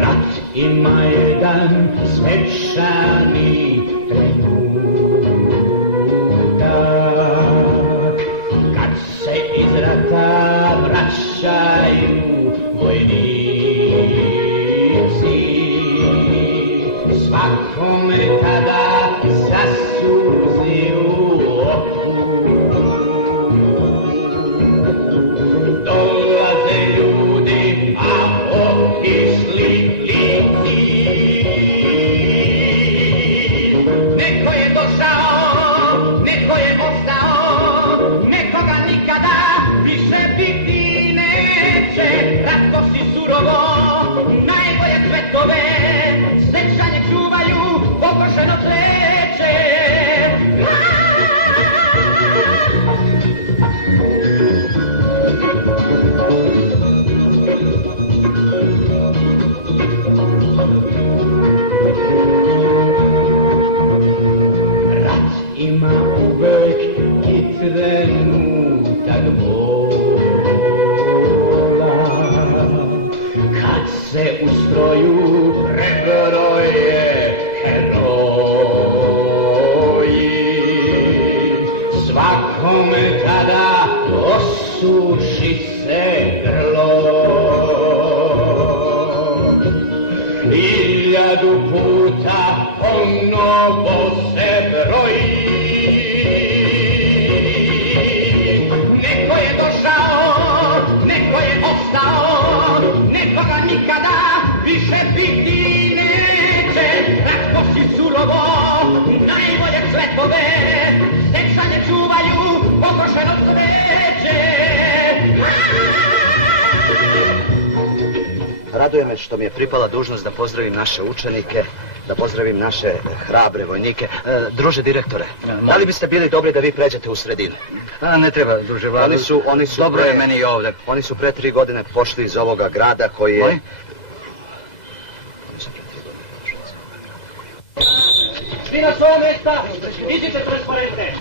Rat ima jedan svečani trenutak, kad se iz rata vraćaju vojnici, svakome tada zasuzi u oku. Dolaze ljudi, a otišli lici. Neko je došao, neko je ostao, nekoga nikada više biti neće. Ratko si surovo, najbolje cvetove, sećanje čuvaju, pokošeno cveće. Rat ima uvek i trenutak bola, kad se u stroju prebroje heroji, svakome tada osuši se grlo. 1000 puta ponovo se broji. Neko je došao, neko je ostao, nekoga nikada više biti neće. Ratko si surovo, najbolje cvetove, sećanje čuvaju, pokošeno cveće. Raduje me što mi je pripala dužnost da pozdravim naše učenike, da pozdravim naše hrabre vojnike. Druže direktore, da li biste bili dobri da vi pređete u sredinu? Ne treba, druže Vlado. Oni su dobro je meni i ovdje. Oni su pre 3 godine pošli iz ovoga grada koji je... Svi na svoje mjesta, vidite transparente.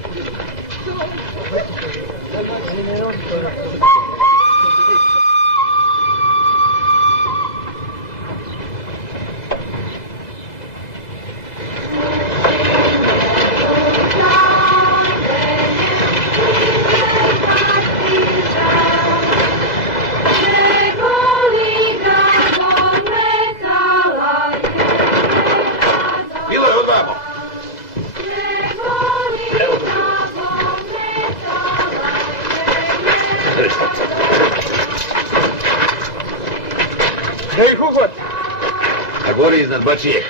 Na gori iznad Bačije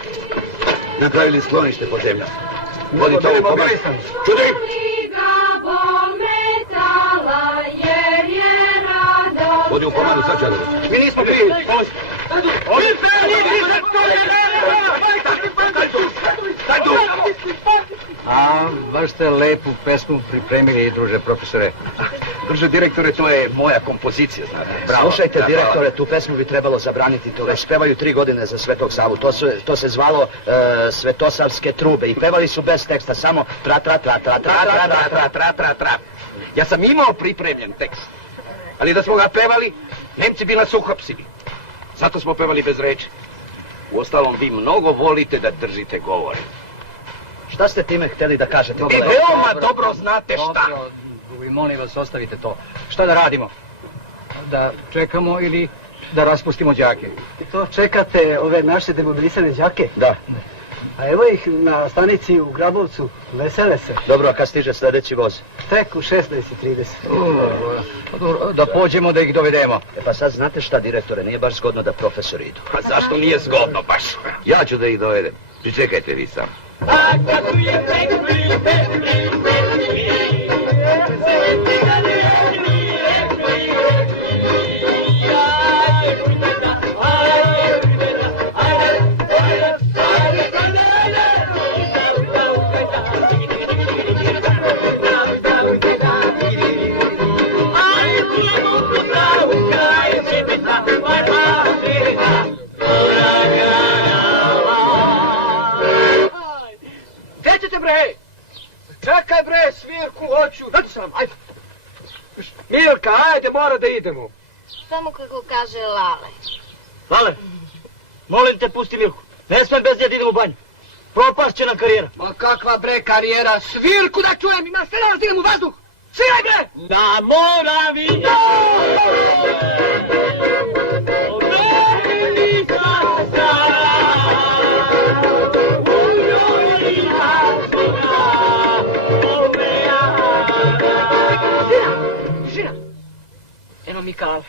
napravili sklonište pod zemljom. Vodite ovo komad. Čuди! Vodi u komadu sad, Čadović. Mi nismo krivi. Staj tu! A, baš ste lepu pesmu pripremili, druže profesore. Druže direktore, to je moja kompozicija, znate. Bravo. Slušajte, direktore, tu pesmu bi trebalo zabraniti. To već pevaju 3 godine za Svetog Savu. To se zvalo Svetosavske trube i pevali su bez teksta, samo tra tra tra tra tra tra tra tra tra tra tra. Ja sam imao pripremljen tekst, ali da smo ga pevali, Nemci bi nas uhapsili. Zato smo pevali bez reči. Uostalom, vi mnogo volite da držite govore. Šta ste time htjeli da kažete? Vi veoma dobro znate šta. Dobro, vi molim vas, ostavite to. Šta da radimo? Da čekamo ili da raspustimo đake? To čekate ove naše demobilisane đake? Da. A evo ih na stanici u Grabovcu, vesele se. Dobro, a kad stiže sljedeći voz? Tek u 16:30. Da pođemo da ih dovedemo. Pa sad znate šta, direktore, nije baš zgodno da profesori idu. Pa zašto nije zgodno baš? Ja ću da ih dovedem. Pričekajte vi sam. Bre! Čekaj bre, svirku hoću. Dati sam, ajde. Milka, ajde, mora da idemo. Samo kako kaže Lale. Lale, molim te, pusti Milku. Ne smem bez nje da idem u banju. Propast će nam karijera. Ma kakva bre karijera, svirku da čujem, ima sve da idem u vazduh. Sviraj bre! Na Moravi! Žina! Eno mi Kale.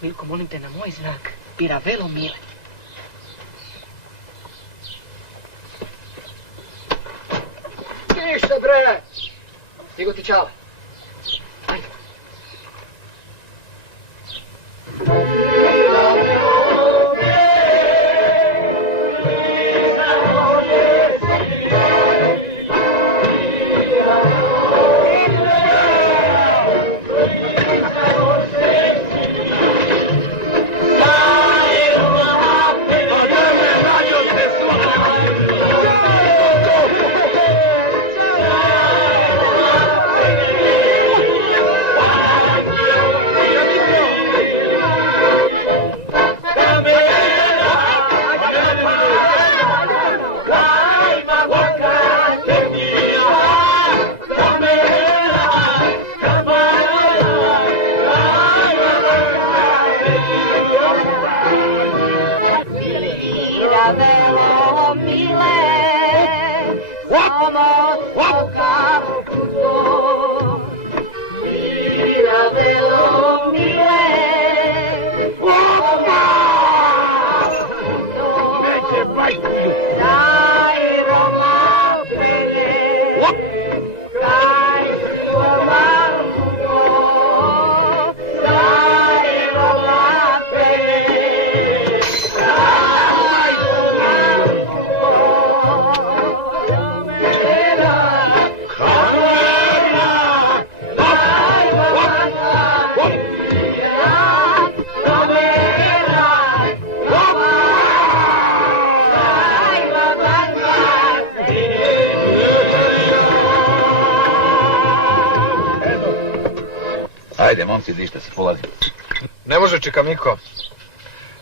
Milko, molim te, na moj znak. Piravelo Mile. Ništa bre! Stigo ti Čale. Ajde. Ajde, momci, ništa se polazi. Ne može, Čikamiko.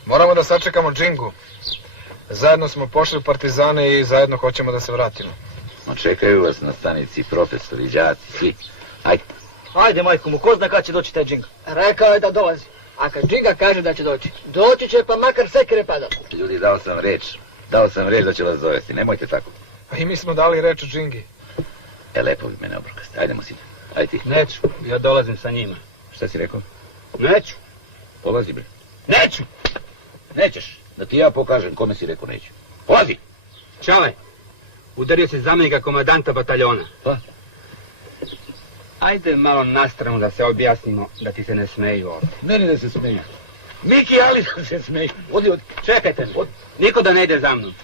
Moramo da sačekamo Džingu. Zajedno smo pošli u partizane i zajedno hoćemo da se vratimo. Ma čekaju vas na stanici profesori, đaci, svi. Ajde. Ajde, majko mu, ko zna kada će doći taj Džinga? Rekao je da dolazi. A kad Džinga kaže da će doći, doći će pa makar sekire pada. Ljudi, dao sam reč da će vas dovesti, nemojte tako. A i mi smo dali reč o Džingi. Lepo bi mene obrokasti. Ajdemo, sine. Ajde ti. Neću, ja dolazim sa njima. Šta si rekao? Neću. Polazi, bre. Neću! Nećeš. Da ti ja pokažem kome si rekao neću. Polazi! Čale, udario si zamjenika komadanta bataljona. Pa? Ajde malo na stranu da se objasnimo da ti se ne smeju ovdje. Meni da se smeju. Miki, ali da se smeju. Odi. Čekajte, niko da ne ide za mnom.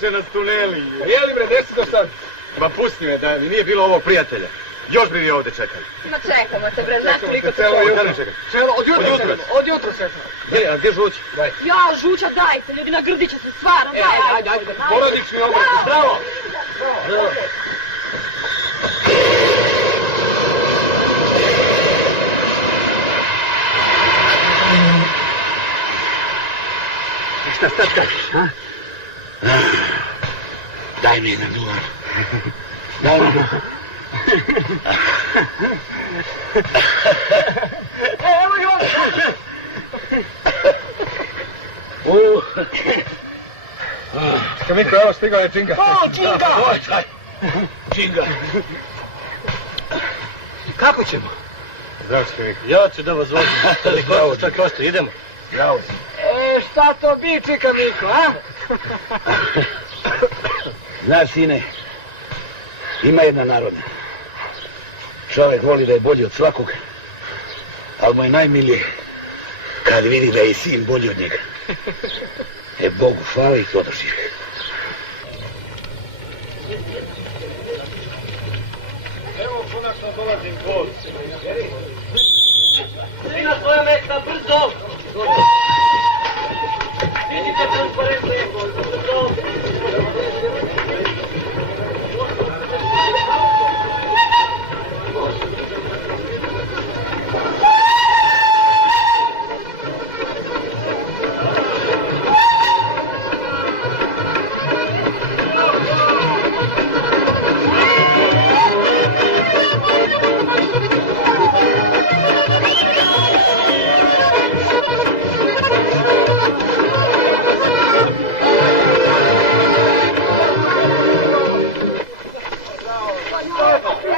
Se nas tuneli. Jeli bre, gdje si to sad? Ma pusti me, da mi nije bilo ovog prijatelja. Još bi vi ovdje čekali. Ma čekamo te bre, znaš koliko se celo jutro. Od jutro se. A gdje žuć? Daj. Ja, žuća dajte, ljudi na grdiće se stvarno, daj. Ajde. Porodični obrok, bravo. Šta sad kažeš, ha? Daj mi jedan duvan. Daj mi. Evo i on! Kamiko, evo stigao je Džinga. O, Džinga! Džinga. Kako ćemo? Zdravo si, Kamiko. Ja ću da vas vozim. Šta košta, idemo. Zdravo si. Šta to bi, Čikamiko, a? Znaš, sine, ima jedna narodna. Čovjek voli da je bolji od svakog, ali mu je najmilije Kad vidi da je sin bolji od njega. Bogu hvala i to doživi. Evo, konačno dolazim gol. Svi na svoja mesta, brzo! Vidite transparentno, brzo!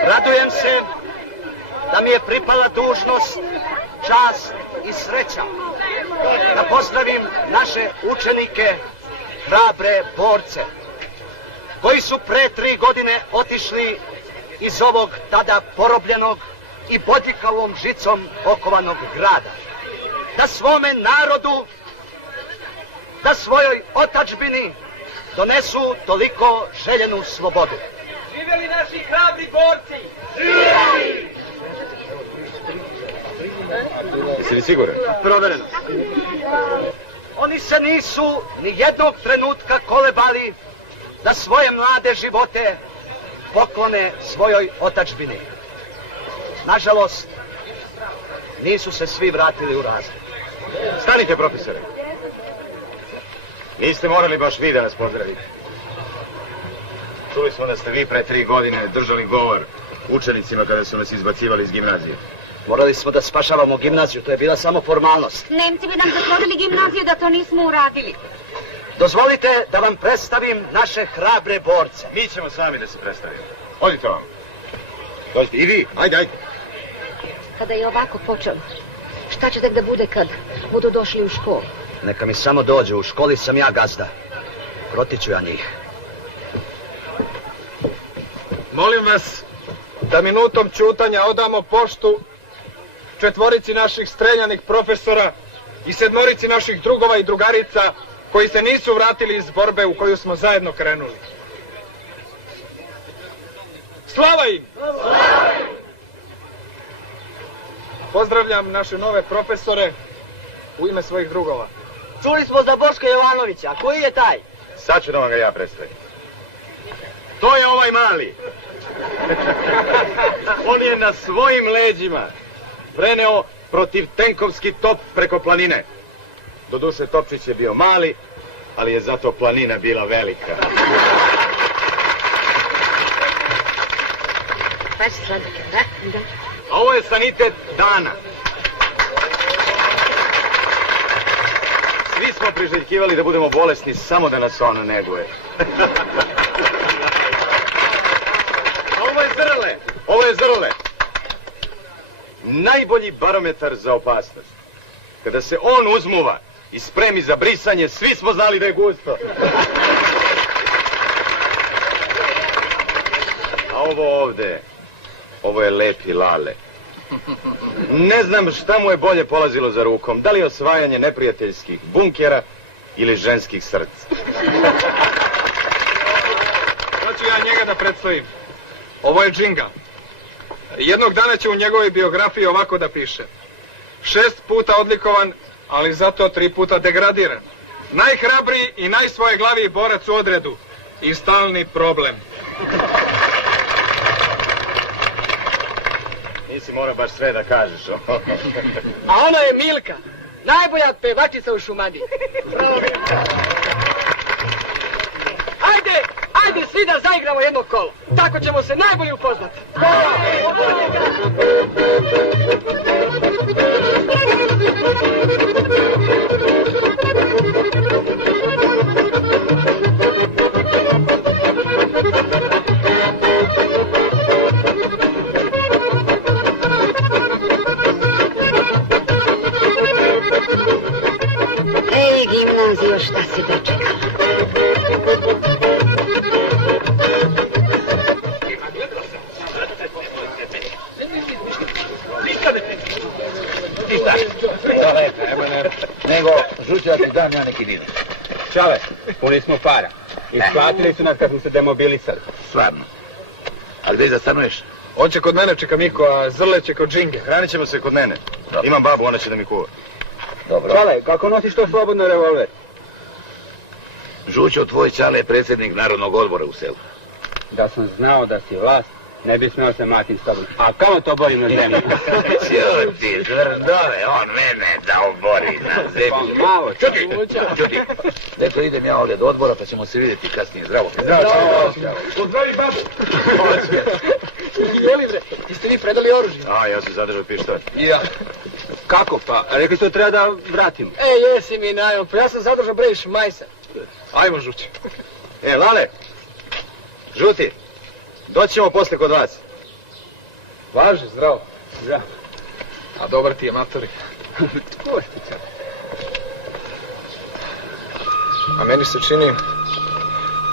Radujem se da mi je pripala dužnost, čast i sreća da pozdravim naše učenike, hrabre borce, koji su pre 3 godine otišli iz ovog tada porobljenog i bodljikavom žicom okovanog grada, da svome narodu, da svojoj otadžbini donesu toliko željenu slobodu. Živjeli naši hrabri borci! Živjeli! Jesi li siguran? Provereno. Oni se nisu ni jednog trenutka kolebali da svoje mlade živote poklone svojoj otadžbini. Nažalost, nisu se svi vratili u razred. Stanite, profesore. Niste morali baš vi da nas pozdravite. Čuli smo da ste vi pre 3 godine držali govor učenicima kada su nas izbacivali iz gimnazije. Morali smo da spašavamo gimnaziju, to je bila samo formalnost. Nemci bi nam zatvorili gimnaziju da to nismo uradili. Dozvolite da vam predstavim naše hrabre borce. Mi ćemo sami da se predstavimo. Odite vam. Dođite, i vi, ajde. Kada je ovako počelo, šta će tek da bude kad budu došli u školu? Neka mi samo dođe, u školi sam ja gazda. Protiću ja njih. Molim vas da minutom ćutanja odamo poštu 4 naših streljanih profesora i 7 naših drugova i drugarica koji se nisu vratili iz borbe u koju smo zajedno krenuli. Slava im! Pozdravljam naše nove profesore u ime svojih drugova. Čuli smo za Boška Jovanovića, a koji je taj? Sad ću da vam ga ja predstavim. To je ovaj mali. On je na svojim leđima preneo protiv tenkovski top preko planine. Doduše, topčić je bio mali, ali je zato planina bila velika. Baš slatke, da? A ovo je sanitet Dana. Svi smo priželjkivali da budemo bolesni samo da nas ona neguje. Ovo je Zrle. Najbolji barometar za opasnost. Kada se on uzmuva i spremi za brisanje, svi smo znali da je gusto. A ovo ovde, ovo je Lepi Lale. Ne znam šta mu je bolje polazilo za rukom, da li osvajanje neprijateljskih bunkera ili ženskih srca. Sad ću ja njega da predstavim. Ovo je Džinga. Jednog dana će u njegovoj biografiji ovako da piše: 6 puta odlikovan, ali zato 3 puta degradiran. Najhrabriji i najsvojeglaviji borac u odredu i stalni problem. Nisi mora baš sve da kažeš. A ona je Milka, najbolja pevačica u Šumadiji. Ajde svi da zaigramo jedno kolo, tako ćemo se najbolje upoznati. Ej, gimnazijo, šta si dočekala? Čale, nego, žuću da ti dam ja neki dinar. Čale, puni smo para. Isplatili su nas kad smo se demobilisali. Stvarno. A gdje zastanuješ? On će kod mene, čeka Miko, a Zrle će kod Džinge. Hranit ćemo se kod mene. Imam babu, ona će da mi kuva. Dobro. Čale, kako nosiš to slobodno revolver? Žućo, tvoj čale je predsjednik Narodnog odbora u selu. Da sam znao da si vlast, ne bi smeo se matim s tobom. A kamo to borim na zemlji? Čuti, Zrdove, on mene da obori na zemlji. Malo, Čuti. Eto, idem ja ovdje do odbora, pa ćemo se vidjeti kasnije. Zdravo. Pozdravi babu. Jeli bre, jeste vi predali oružje? A, ja sam zadržao pištolj. Ja. Kako pa? Rekli su treba da vratimo. Jesi mi najom, pa ja sam zadržao brejš majsa. Ajmo, Žuće. Lale, žuti, doći ćemo posle kod vas. Važi, zdravo. Zdravo. A dobar ti je, matori. Tko ste čale? A meni se čini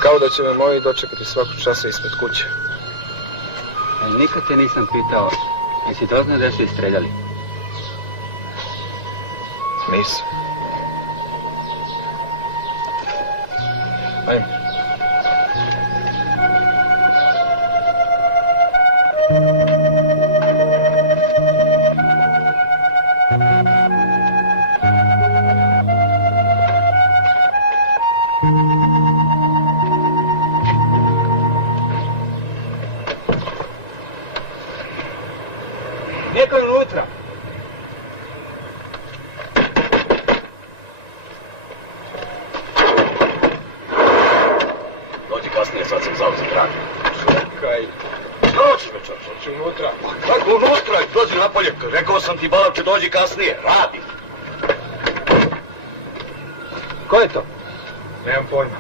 kao da će me moji dočekati svakog časa ispred kuće. Nikad te nisam pitao, jesi doznao da su istreljali? Nisam. Ajmo. Neko je unutra. Dođi kasnije, sad sam zauzet rad. Čekaj. Dođi me čoče. Hoću unutra. Kako unutra? Dođi napolje. Rekao sam ti, Balavče, dođi kasnije. Radi. Ko je to? Nemam pojma.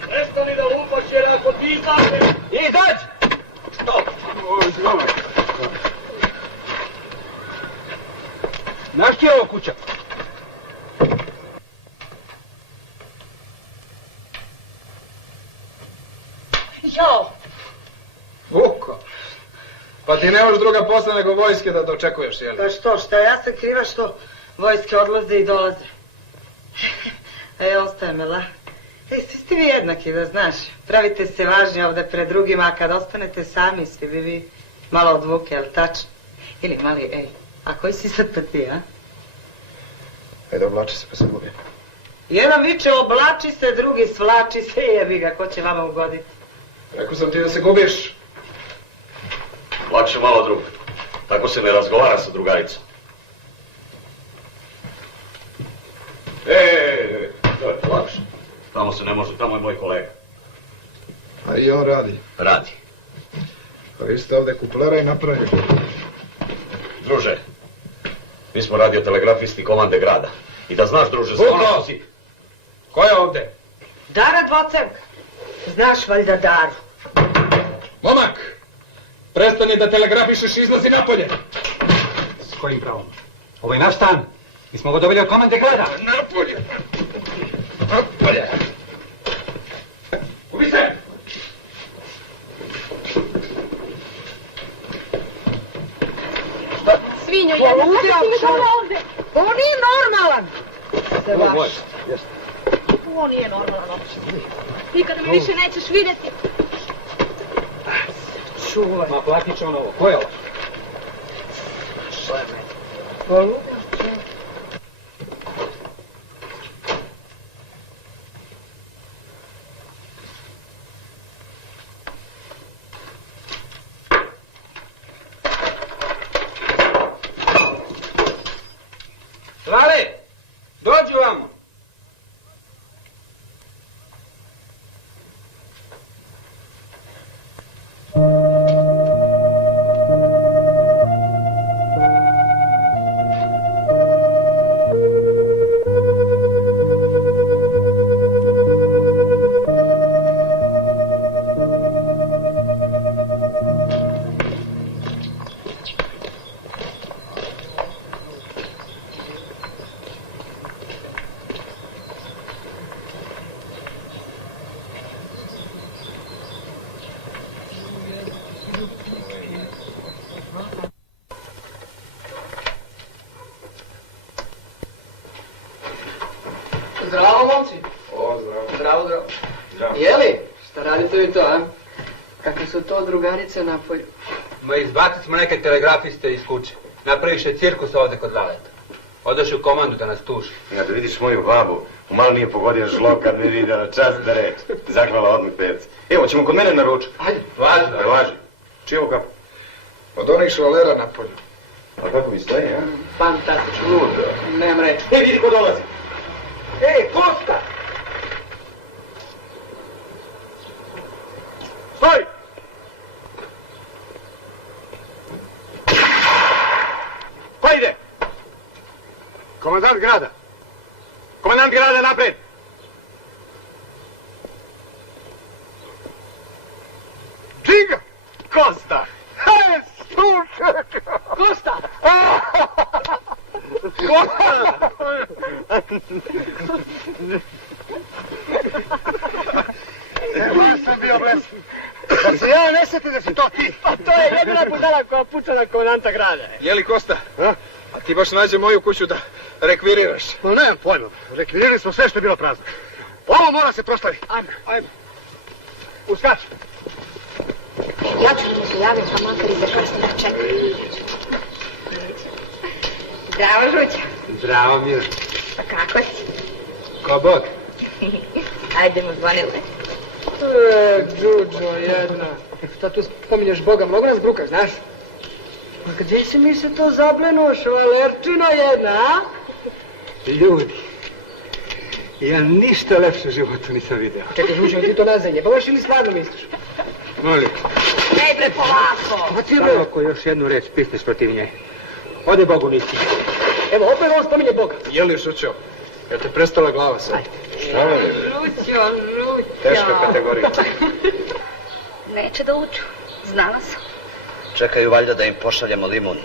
Prestani da lupaš jer ako ti izađe... Izađi! Znaš ti je ovo kuća? Jao! Vuko! Pa ti nemaš druga posla nego vojske da dočekuješ, jel? Pa što, šta ja sam kriva što vojske odlaze i dolaze. Ostaje me, la. Svi ste vi jednaki, da znaš. Pravite se važni ovdje pred drugima, a kad ostanete sami, svi bi vi malo odvuke, jel tačno? Ili mali, a koji si sad pa ti, a? Ajde, oblači se pa se gubi. Jedan viče oblači se, drugi svlači se, jebi ga, ko će vama ugoditi? Rekao sam ti da se gubiš. Lakše malo drug. Tako se ne razgovara sa drugaricom. To je lakše. Tamo se ne može, tamo je moj kolega. A i on radi. Radi. Pa vi ste ovdje kuplera i napravili. Druže, mi smo radiotelegrafisti komande grada. I da znaš, druže, Vuko! Ko je ovdje? Dara Dvocevka. Znaš valjda Daru. Momak! Prestani da telegrafišeš i izlazi napolje! S kojim pravom? Ovo je naš stan. Mi smo ga dobili od komande grada. Napolje! Napolje! Ubi se! Svinjo, jedna, kako si mi dobro ovdje? On nije normalan! Se vaš. On nije normalan uopće. Nikada me više nećeš vidjeti. Čuvaj. Ma platit će on ovo. Ko je ovo? Lale! Dođi vamo! Radite vi to, a? Kakve su to drugarice na polju? Ma izbacit smo neke telegrafiste iz kuće. Napraviše cirkus ovde kod Laleta. Odoši u komandu da nas tuži. Ja da vidiš moju babu, umalo nije pogodio žlok kad mi vidjela, čast da reč. Zahvala odmah perc. Evo, ćemo kod mene na ručak. Ajde, važi. Važi. Čiju kapu? Od onih švalera na polju. A kako mi stoji, a? Fantastično, ludo. Nemam reći. Vidi ko dolazi. Kosta! Stoj! Ko ide? Komandant grada. Komandant grada napred. Džiga! Kosta! Slušaj! Kosta! Ja sam bio blesan. Da se ja ne sjetim da si to ti. Pa to je jedina budala koja puča na komandanta grada. Jeli Kosta? A ti baš nađe moju kuću da rekviriraš. No nemam pojma, rekvirirali smo sve što je bilo prazno. Ovo mora se proslaviti. Ajme. Uskač. Ja ću mu se javiti, pa makar i za kasnije čekaj. Zdravo, Žuća. Zdravo, Mir. Pa kako si? Ko Bog? Ajde mu zvonile. Đuđo jedna. Šta tu spominješ Boga, mnogo nas bruka, znaš? A gdje si mi se to zablenuo, švalerčino jedna, a? Ljudi, ja ništa lepše u životu nisam video. Čekaj, Žuđo, ti to nazadnje, baš ili stvarno misliš? Molim. Ne bre, polako. Pa ti bre. Samo ako još jednu reč pisneš protiv nje. Ode Bogu misli. Evo, opet on spominje Boga. Jeli Šućo? Ja te prestala glava sad. Šta vam je? Žućo. Teška kategorija. Neće da uču, znala sam. Čekaju valjda da im pošaljemo limun.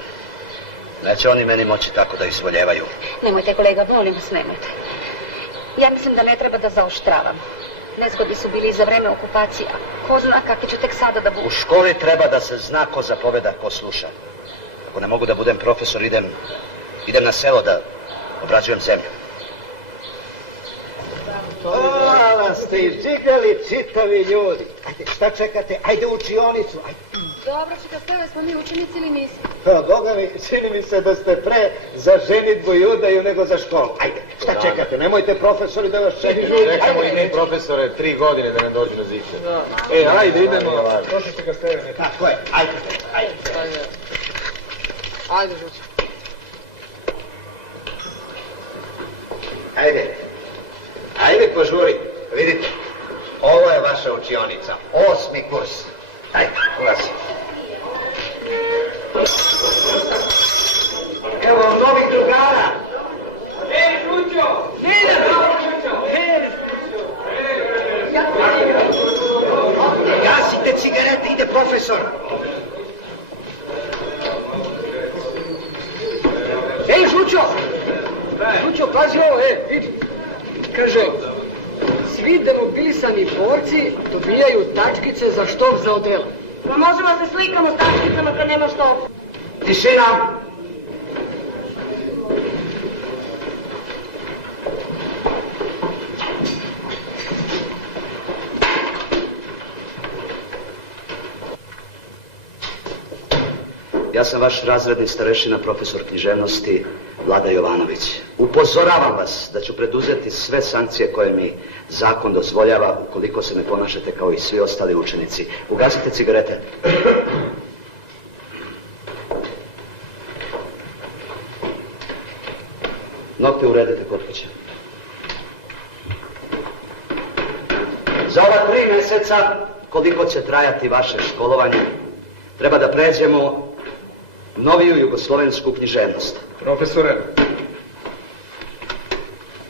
Neće oni meni moći tako da ih svoljevaju. Nemojte, kolega, molim vas, nemojte. Ja mislim da ne treba da zaoštravamo. Nezgodi su bili i za vreme okupacije, a ko zna kakvi će tek sada da budu. U školi treba da se zna ko zapoveda, ko sluša. Ako ne mogu da budem profesor, idem na selo da obrađujem zemlju. Hvala ste izžigali čitavi ljudi. Ajde, šta čekate? Ajde u učionicu. Ajde. Dobro, čeka, stavili smo mi učenici ili nismo? Pa, Boga mi, čini mi se da ste pre za ženitbu i udaju nego za školu. Ajde, šta čekate? Nemojte profesori da vas čekaju. Čekamo i mi profesore 3 godine da ne dođu na zice. Ajde, idemo. Prošite ga steve. Tako je, ajde. Ajde, Žuća. Ajde, požuri. Vidite, ovo je vaša učionica. 8. kurs. Ajde, ulazi. Evo vam novih drugara. Gasite cigarete, ide profesor. Ej, Žućo! Žućo, pazi ovo, vidi. Kaže, svi demobilisani borci dobijaju tačkice za štop za odelo. Ma možemo se slikamo s tačkicama kad nema što. Tišina. Ja sam vaš razredni starešina, profesor književnosti, Vlada Jovanović. Upozoravam vas da ću preduzeti sve sankcije koje mi zakon dozvoljava ukoliko se ne ponašate kao i svi ostali učenici. Ugasite cigarete. Nokte uredite kod kuće. Za ova 3 mjeseca, koliko će trajati vaše školovanje, treba da pređemo noviju jugoslovensku književnost. Profesore,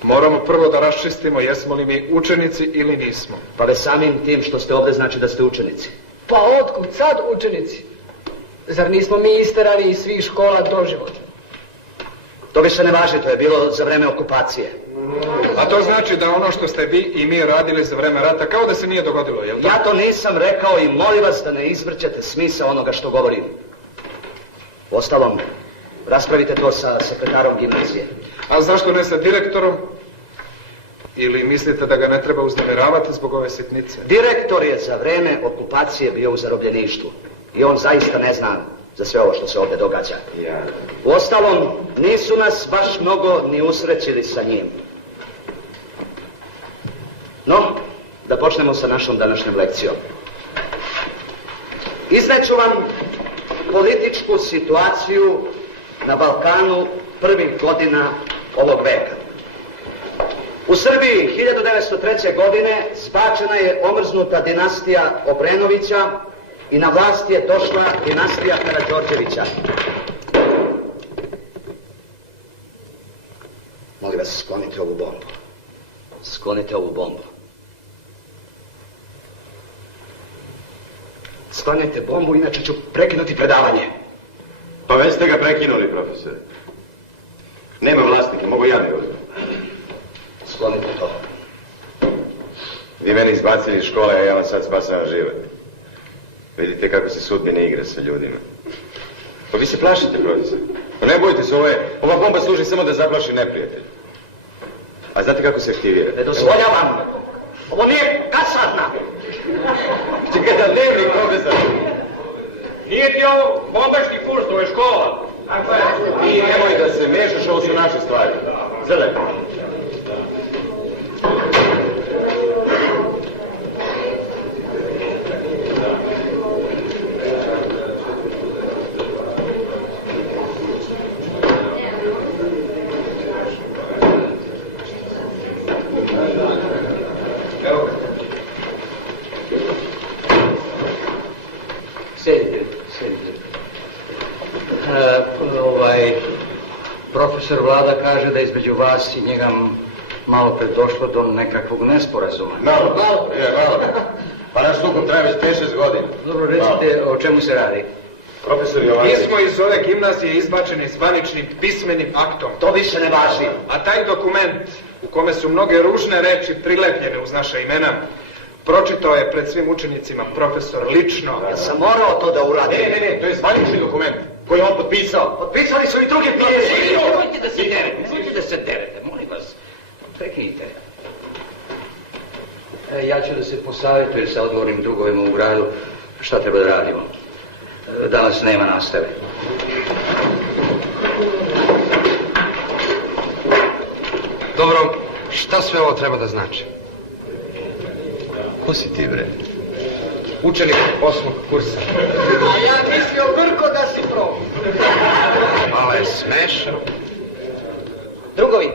moramo prvo da raščistimo jesmo li mi učenici ili nismo. Pa već samim tim što ste ovdje znači da ste učenici. Pa otkud sad učenici? Zar nismo mi isterani iz svih škola doživotno? To više ne važi, to je bilo za vreme okupacije. A to znači da ono što ste vi i mi radili za vreme rata kao da se nije dogodilo, jel' tako? Ja to nisam rekao i molim vas da ne izvrćete smisao onoga što govorim. Ostalom, raspravite to sa sekretarom gimnazije. A zašto ne sa direktorom? Ili mislite da ga ne treba uznemiravati zbog ove sitnice? Direktor je za vreme okupacije bio u zarobljeništvu. I on zaista ne zna za sve ovo što se ovdje događa. Uostalom, nisu nas baš mnogo ni usrećili sa njim. No, da počnemo sa našom današnjom lekcijom. Izneću vam političku situaciju na Balkanu prvih godina ovog veka. U Srbiji 1903. godine zbačena je omrznuta dinastija Obrenovića i na vlast je došla dinastija Karađorđevića. Molim vas, sklonite ovu bombu. Sklonite ovu bombu. Sklanjajte bombu, inače ću prekinuti predavanje. Pa već ste ga prekinuli, profesore. Nema vlasnike, mogu ja ne uzmem. Sklonite to. Vi mene izbacili iz škole, a ja vam sad spasavam život. Vidite kako se sudbine igra sa ljudima. Pa vi se plašite, profesor. Pa ne bojte se, ova bomba služi samo da zaplaši neprijatelj. A znate kako se aktivira? Ne dozvoljavam. Ovo nije kasarna. Čekaj da dnevnik, profesor. Nije ti ovo bombaški kurs, ovo je škola. I nemoj da se mešaš, ovo su naše stvari. Zrle. Profesor Vlada kaže da između vas i njega malo pred došlo do nekakvog nesporazuma. Malo. Pa naš sukob traje već 5-6 godina. Dobro, recite o čemu se radi. Profesor Jovanović. Mi smo iz ove gimnazije izbačeni zvaničnim pismenim aktom. To više ne važi. A taj dokument, u kome su mnoge ružne reči prilepljene uz naša imena, pročitao je pred svim učenicima profesor lično. Ja sam morao to da uradim. Ne, to je zvanični dokument koji je on potpisao. Potpisali su i drugi prijatelji. Nemojte da se derete, molim vas. Prekinite. Ja ću da se posavjetujem sa odgovornim drugovima u gradu šta treba da radimo. Danas nema nastave. Dobro, šta sve ovo treba da znači? Ko si ti, bre? Učenik 8. kursa. A ja mislio Grko da si pro. Malo je smešno. Drugovi,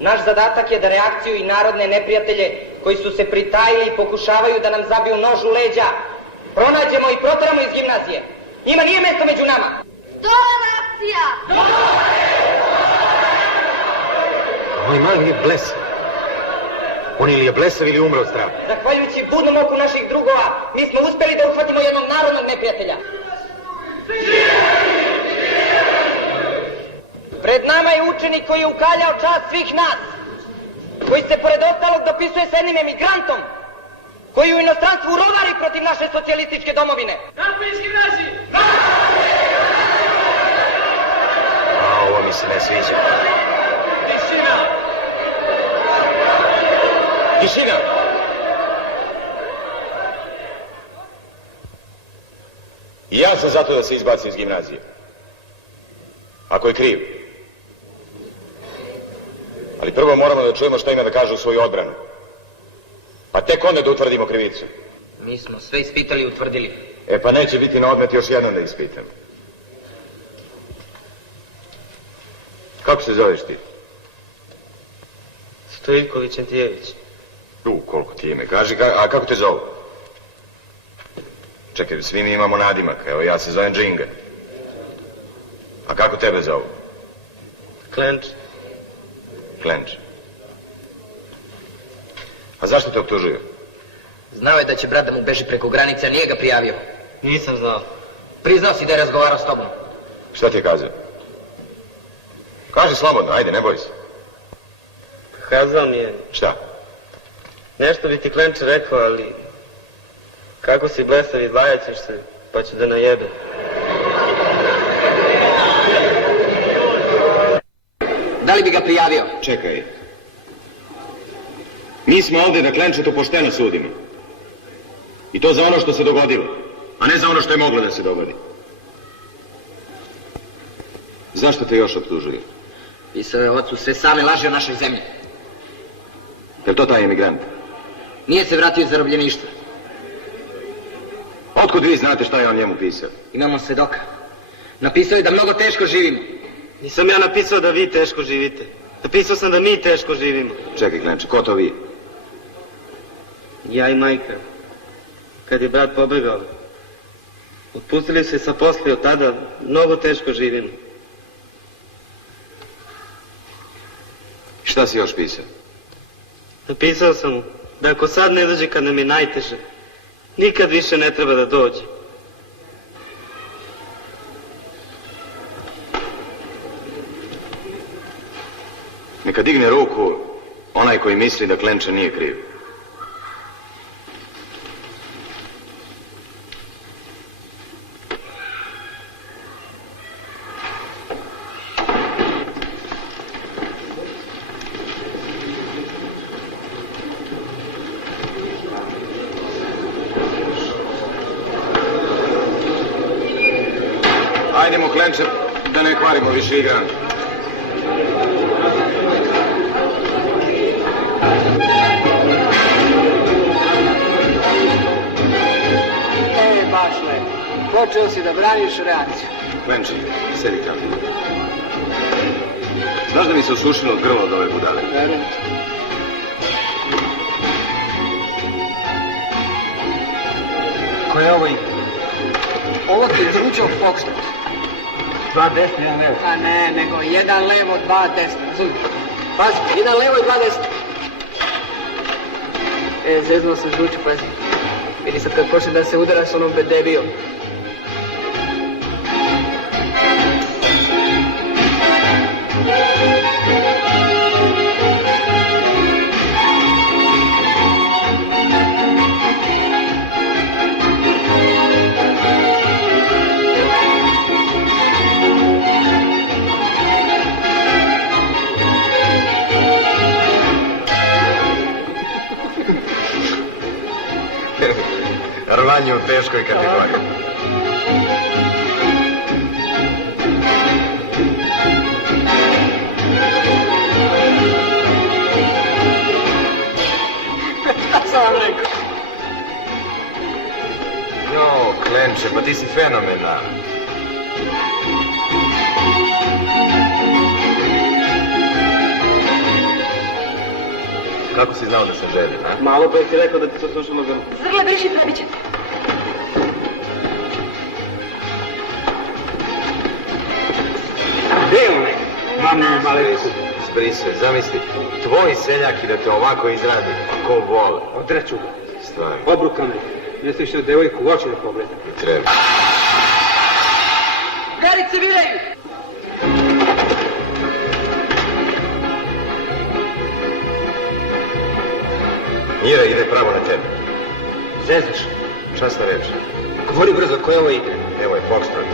naš zadatak je da reakciju i narodne neprijatelje koji su se pritajili i pokušavaju da nam zabiju nož u leđa, pronađemo i proteramo iz gimnazije. Njima nije mesto među nama. Dole akcija! Ovaj mali je blesav. On ili je blesav ili umre od straha. Zahvaljujući budnom oku naših drugova, mi smo uspeli da uhvatimo jednog narodnog neprijatelja. Pred nama je učenik koji je ukaljao čast svih nas, koji se pored ostalog dopisuje s jednim emigrantom, koji u inostranstvu rovari protiv naše socijalističke domovine. Naprijed gimnaziji! A ovo mi se ne sviđa. Tišina! Tišina! I ja sam zato da se izbacim iz gimnazije. Ako je kriv. Ali prvo moramo da čujemo šta ima da kaže u svoju odbranu. Pa tek onda da utvrdimo krivicu. Mi smo sve ispitali i utvrdili. E pa neće biti na odmet još jednom da ispitam. Kako se zoveš ti? Stojković Antijević. Koliko ti ime. Kaži, a kako te zovu? Čekaj, svi mi imamo nadimak. Evo, ja se zovem Džinga. A kako tebe zovu? Klenč. Klenč. A zašto te optužuju? Znao je da će brat da mu beži preko granice, a nije ga prijavio. Nisam znao. Priznao si da je razgovarao s tobom. Šta ti je kazao? Kaži slobodno, ajde, ne boj se. Kazao mi je. Šta? Nešto bi ti Klenč rekao, ali... Kako si blesav, izdvajat ćeš se, pa ću da najebe. Da li bi ga prijavio? Čekaj. Mi smo ovdje da Klenčetu pošteno sudimo. I to za ono što se dogodilo, a ne za ono što je moglo da se dogodi. Zašto te još optužuju? Pisao je ocu sve same laži o našoj zemlji. Je li to taj emigrant? Nije se vratio iz zarobljeništva. Otkud vi znate šta je on njemu pisao? Imamo svedoka. Napisao je da mnogo teško živimo. Nisam ja napisao da vi teško živite. Napisao sam da mi teško živimo. Čekaj, Klenče, ko to vi? Ja i majka. Kad je brat pobegao. Otpustili se sa posla i od tada mnogo teško živimo. Šta si još pisao? Napisao sam mu da ako sad ne dođe kad nam je najteže, nikad više ne treba da dođe. Neka digne ruku onaj koji misli da Klenča nije kriv. Ajdemo, Klenče, da ne kvarimo više igran. Baš lepo. Počeo si da braniš reakciju. Klenče, sedi tamo. Znaš da mi se osušilo od grla od ove budale? Verujem. Ko je ovo igra? Ovo ti je Žučov Foxtrot. 2 desna, 1 levo. A ne, nego 1 levo, 2 desna. Razumiješ? Pazi, 1 levo i 2 desna. Zeznuo sam Žuču, pazi. Vidi sad kad počne da se udara s onom bedebijom. Rvanje u teškoj kategoriji. Šta sam vam rekao? Jo, Klenče, pa ti si fenomenal. Kako si znao da sam željen, a? Malo pa je ti rekao da ti se slušalo grlo. Zrle, briši, prebit će. Gdje je onaj? Mamno Malevicu. Zbri se, zamisli, tvoj seljak i da te ovako izradi, ko vole. Odreću ga. Stvarno. Obruka me. Ne sliš na devojku u oči da pogleda. I treba. Garice viraju! Njira ide pravo na tebe. Zezaš. Časna reč. Govori brzo, ko je ovo igra? Evo je Foxtrot.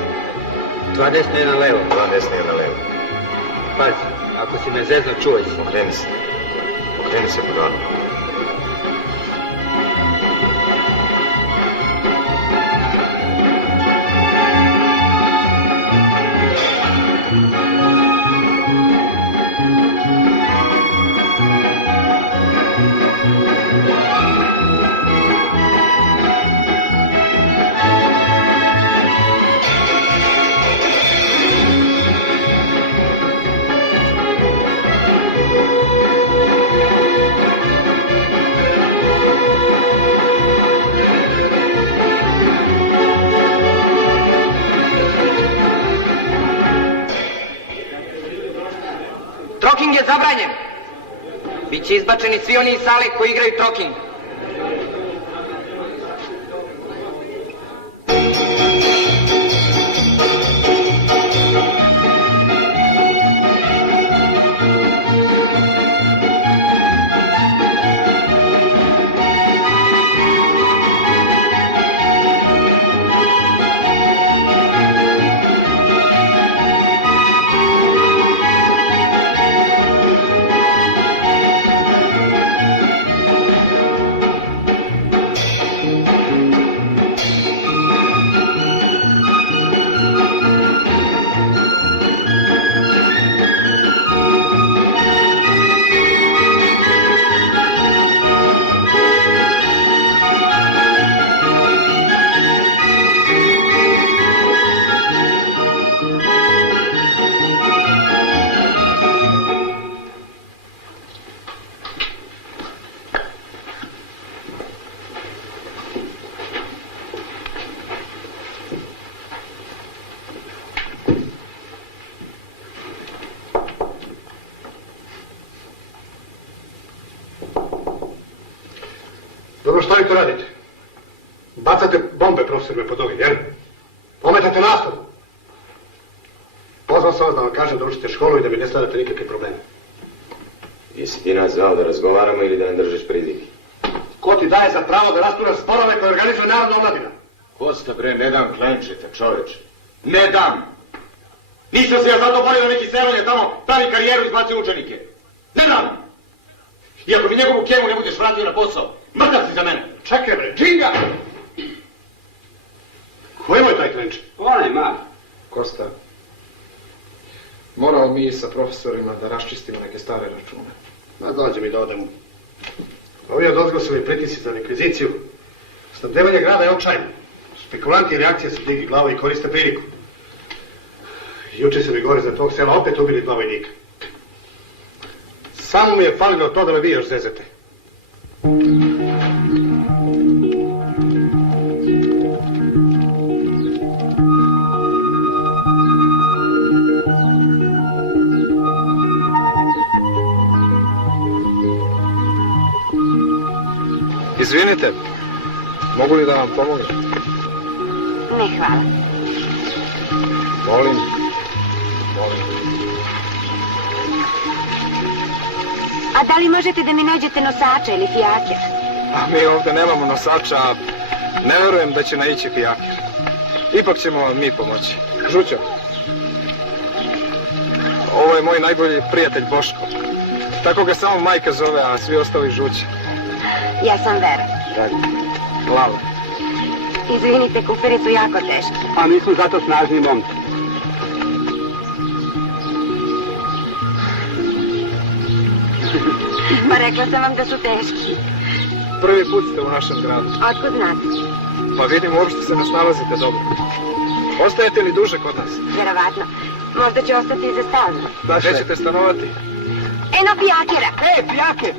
2 desna, 1 levo. 2 desna, 1 levo. Pazi, ako si me zezno, čuvaj se. Okreni se. Okreni se, budalo. Troking je zabranjen. Biće izbačeni svi oni iz sale koji igraju troking. profesorima pod noge, jel? Pometate nastavu. Pozvao sam vas da vam kažem da učite školu i da mi ne stvarate nikakve probleme. Jesi ti nas zvao da razgovaramo ili da nam držiš pridike? Ko ti daje za pravo da raspuraš sporove koje organizuje Narodna omladina? Kosta bre, ne dam klenčeta, čoveče. Ne dam! Nisam se ja zato borio da neki seronje tamo pravi karijeru i izbacio učenike. Ne dam! I ako mi njegovu kemu ne budeš vratio na posao, mrtav si za mene. Čekaj bre, džinga! Ko je moj taj klenče? Onaj mali. Kosta, moramo mi sa profesorima da raščistimo neke stare račune. Ma dođe mi da odemo. Ovi odozgo su mi pritisci za rekviziciju. Snabdevanje grada je očajno. Spekulanti i reakcije su digli glavu i koriste priliku. Juče se mi gore za tog sela opet ubili 2 vojnika. Samo mi je falilo to da me vi još zezete. Izvinite, mogu li da vam pomognem? Ne, hvala. Molim. A da li možete da mi nađete nosača ili fijaker? A mi ovdje nemamo nosača, a ne verujem da će naići fijaker. Ipak ćemo vam mi pomoći. Žućo, ovo je moj najbolji prijatelj Boško. Tako ga samo majka zove, a svi ostali Žuće. Ja sam Vera. Lalo. Izvinite, kuferi su jako teški. A mi smo zato snažni momci. Pa rekla sam vam da su teški. Prvi put ste u našem gradu. Otkud znate? Pa vidim, uopšte se ne snalazite dobro. Ostajete li duže kod nas? Vjerovatno. Možda će ostati i za stalno. Gdje ćete stanovati? Eno pijakera! Pijaker!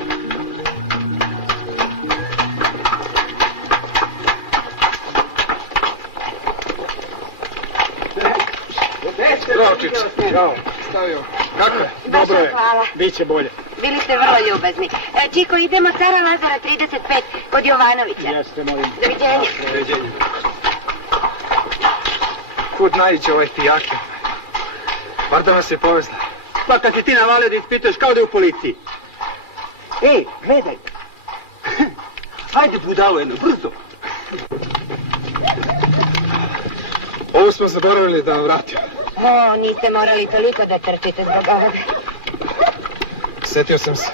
Zdravčić, ćao. Stavio. Kako je? Baš Dobro je. hvala. Biće bolje. Bili ste vrlo ljubazni. Čiko, idemo Cara Lazara 35 kod Jovanovića. Jeste, molim. Doviđenja. Doviđenja. Kud naići ovaj pijaker? Bar da vas je povezla. Pa kad si ti navalio da ispitaš kao da je u policiji. Ej, gledaj. Ajde budalo jedno, brzo. Ovo smo zaboravili da vam vratimo. O, niste morali toliko da trčite zbog ovoga. Sjetio sam se.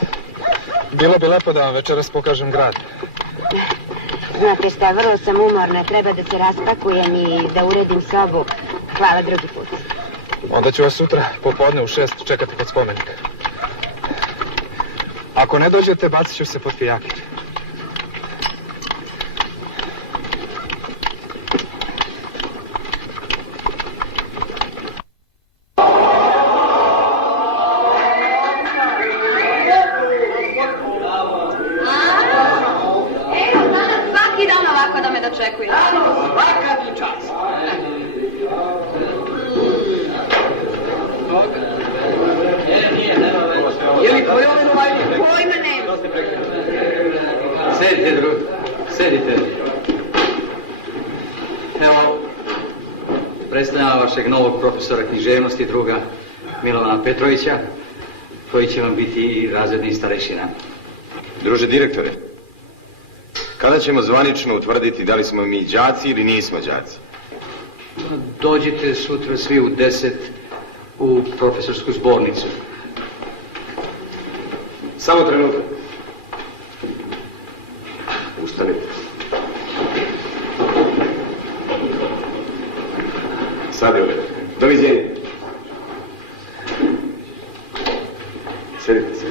Bilo bi lepo da vam večeras pokažem grad. Znate šta, vrlo sam umorna, treba da se raspakujem i da uredim sobu. Hvala drugi put. Onda ću vas sutra popodne u 6 čekati kod spomenika. Ako ne dođete, bacit ću se pod pijaker. Sedite. Evo, predstavljam vašeg novog profesora književnosti, druga Milovana Petrovića, koji će vam biti i razredni starešina. Druže direktore, kada ćemo zvanično utvrditi da li smo mi đaci ili nismo đaci? Dođite sutra svi u 10 u profesorsku zbornicu. Samo trenutak. Ustanite. Sad je ovdje. Doviđenja. Sedite se.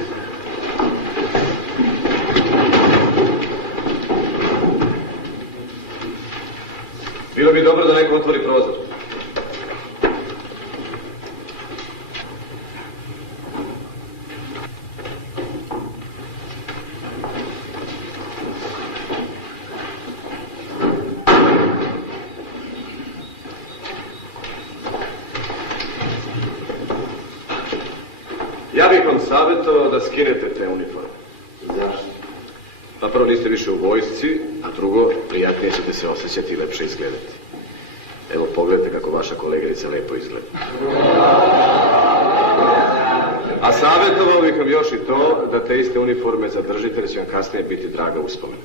Bilo bi dobro da neko otvori prozor. Ja bih vam savjetovao da skinete te uniforme. Zašto? Pa prvo niste više u vojsci, a drugo, prijatnije ćete se osjećati i lepše izgledati. Evo, pogledajte kako vaša koleginica lepo izgleda. A savjetovao bih vam još i to da te iste uniforme zadržite, jer će vam kasnije biti draga uspomena.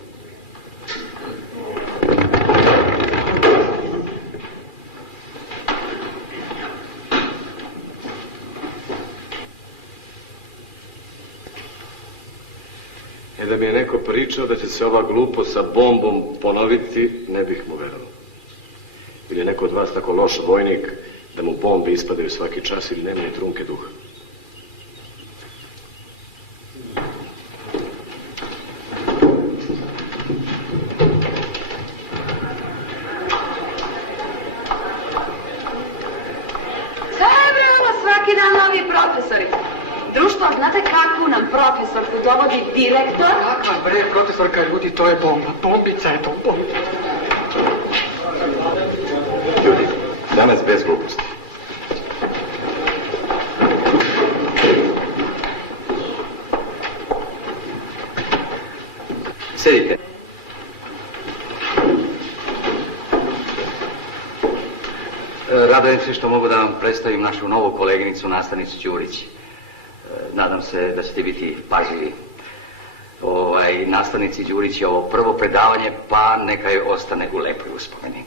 Da mi je neko pričao da će se ova glupost sa bombom ponoviti, ne bih mu verovao. Ili je neko od vas tako loš vojnik da mu bombe ispadaju svaki čas ili nema ni trunke duha. Svaki dan novi profesori. Društvo, znate kakvu nam profesorku dovodi direktor? Kakva bre, profesorka ljudi, to je bomba. Bombica je to, bombica. Ljudi, danas bez gluposti. Sedite. Radujem se što mogu da vam predstavim našu novu koleginicu, nastavnicu Đurić. Nadam se da ćete biti pažljivi. Nastavnici Đurić je ovo prvo predavanje, pa neka joj ostane u lepoj uspomeni.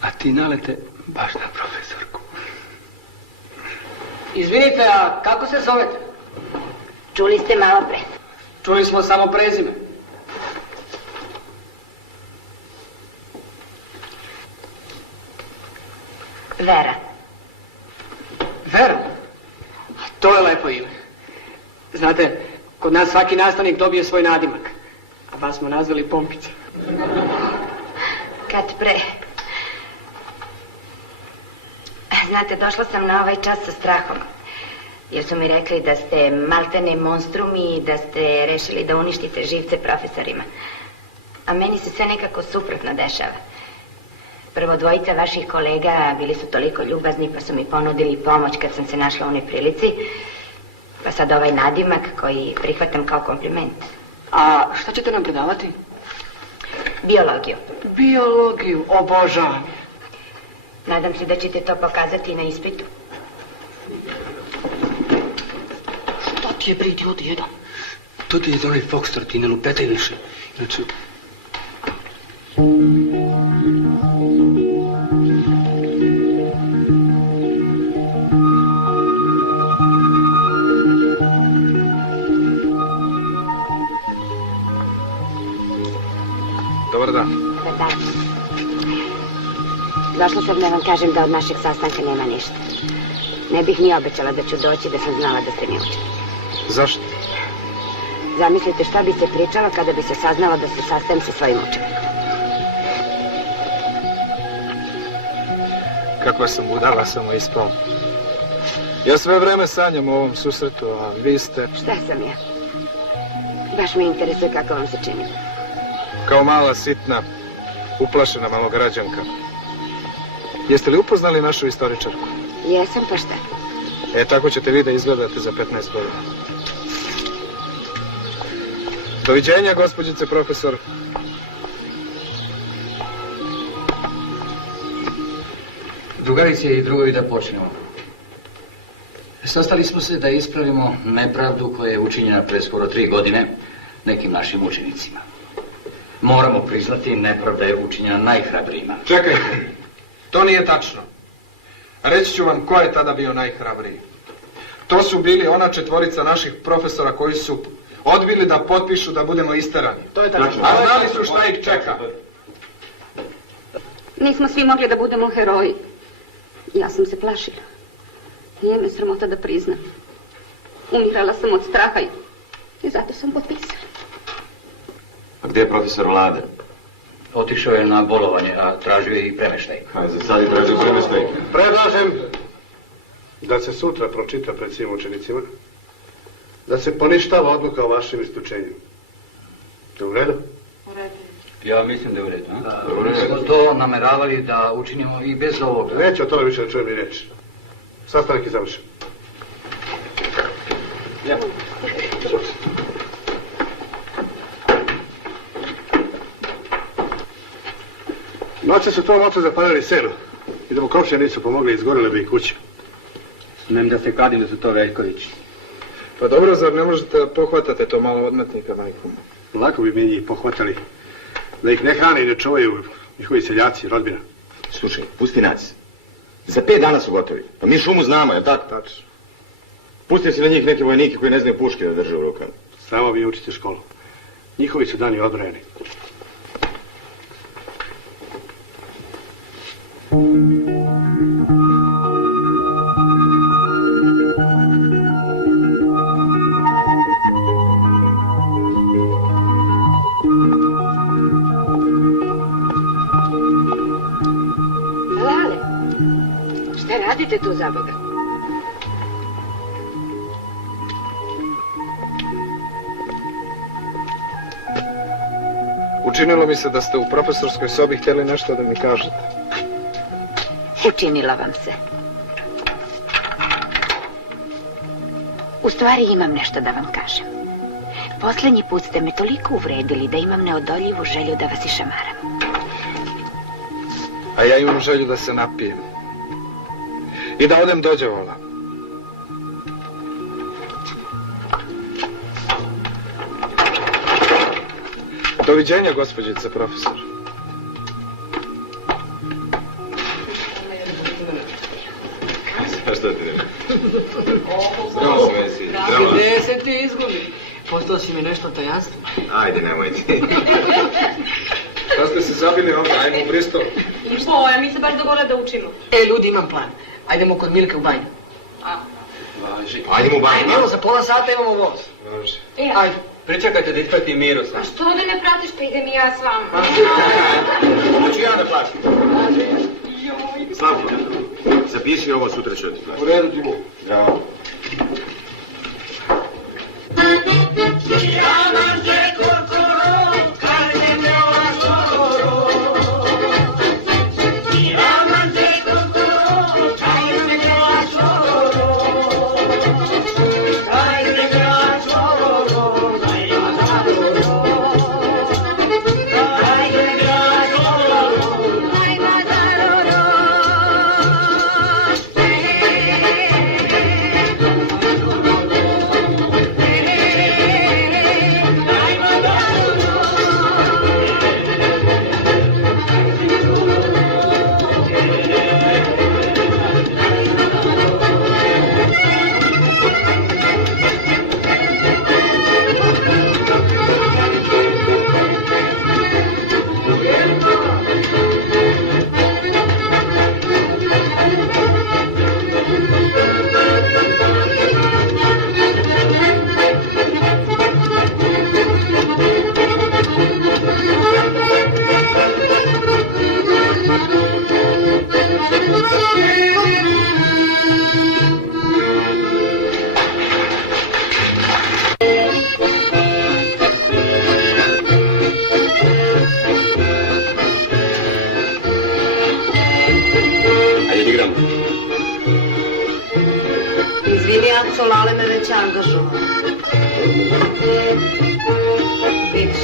A ti, Nalete, baš na profesorku. Izvinite, a kako se zovete? Čuli ste malo pre. Čuli smo samo prezime. Vera. Vera? To je lepo ime. Znate, kod nas svaki nastavnik dobije svoj nadimak. A vas smo nazvali Bombica. Kad pre. Znate, došla sam na ovaj čas sa strahom. Jer su mi rekli da ste maltene monstrumi i da ste rešili da uništite živce profesorima. A meni se sve nekako suprotno dešava. Prvo, dvojica vaših kolega bili su toliko ljubazni pa su mi ponudili pomoć kad sam se našla u onoj prilici. Pa sad ovaj nadimak koji prihvatam kao kompliment. A šta ćete nam predavati? Biologiju. Biologiju, obožavam. Nadam se da ćete to pokazati i na ispitu. Šta ti je, bre, idiot jedan? To ti je za onaj Foxtrot i ne lupetaj više. Znači... Dobar dan. Dobar dan. Došla sam da vam kažem da od našeg sastanka nema ništa. Ne bih ni obećala da ću doći da sam znala da ste mi učili. Zašto? Zamislite šta bi se pričalo kada bi se saznalo da se sastajem sa svojim učenikom. Kakva sam budala, samo ispao. Ja sve vreme sanjam o ovom susretu, a vi ste... Šta sam ja? Baš me interesuje kako vam se čini. Kao mala, sitna, uplašena malograđanka. Jeste li upoznali našu istoričarku? Jesam, pa šta? Tako ćete vi da izgledate za 15 godina. Doviđenja, gospođice profesor. Drugarice i drugovi, da počnemo. Sastali smo se da ispravimo nepravdu koja je učinjena pre skoro 3 godine nekim našim učenicima. Moramo priznati, nepravda je učinjena najhrabrijima. Čekajte, to nije tačno. Reći ću vam ko je tada bio najhrabriji. To su bili ona 4 naših profesora koji su odbili da potpišu da budemo isterani. To je tačno. A znali su šta ih čeka. Nismo svi mogli da budemo heroji. Ja sam se plašila. Nije me sramota da priznam. Umirala sam od straha i zato sam potpisala. A gdje je profesor Vlade? Otišao je na bolovanje, a tražio je i premeštaj. Za sad je tražio premeštaj. Predlažem da se sutra pročita pred svim učenicima da se poništava odluka o vašem isključenju. To je u redu? U redu. Ja mislim da je u redu. Mi smo to nameravali da učinimo i bez ovoga. Neću o tome više da čujem ni reći. Sastanak je završen. Lijepo. Noće su to moto zapalili selo. I da mu komšije nisu pomogli, izgorili bi i kuće. Nem da se kladim da su to Veljković. Pa dobro, zar ne možete da pohvatate to malo odmetnika, majko? Lako bi mi njih pohvatali. Da ih ne hrane i ne čuvaju njihovi seljaci, rodbina. Slušaj, pusti nas. Za 5 dana su gotovi. Pa mi šumu znamo, je li tako? Tačno. Pustio si na njih neke vojnike koji ne znaju puške da drže u rukama. Samo vi učite školu. Njihovi su dani odbrojeni. Lale, šta radite tu za Boga? Učinilo mi se da ste u profesorskoj sobi htjeli nešto da mi kažete. Učinilo vam se. U stvari imam nešto da vam kažem. Posljednji put ste me toliko uvredili da imam neodoljivu želju da vas išamaram. A ja imam želju da se napijem. I da odem do đavola. Doviđenja, gospođice profesor. A što ti nema? Zdravo se, Vesi. Gdje se ti izgubi? Postao si mi nešto tajanstvo. Ajde, nemoj ti. Da ste se zabili onda, ajmo u Bristol. Boja, mi se baš dogovorili da učimo. Ljudi, imam plan. Ajdemo kod Milke u banju. Ajdemo u banju. Evo, za pola sata imamo voz. Ajde. Pričekajte da ispratim Miru sam. A što da ne pratiš, pa idem i ja s vama. Hoću ja da plaćam. Slavko, zapiši ovo, sutra ću ti plaćam. U redu ti mu. Bravo. Lale me već angažuo. Vidiš.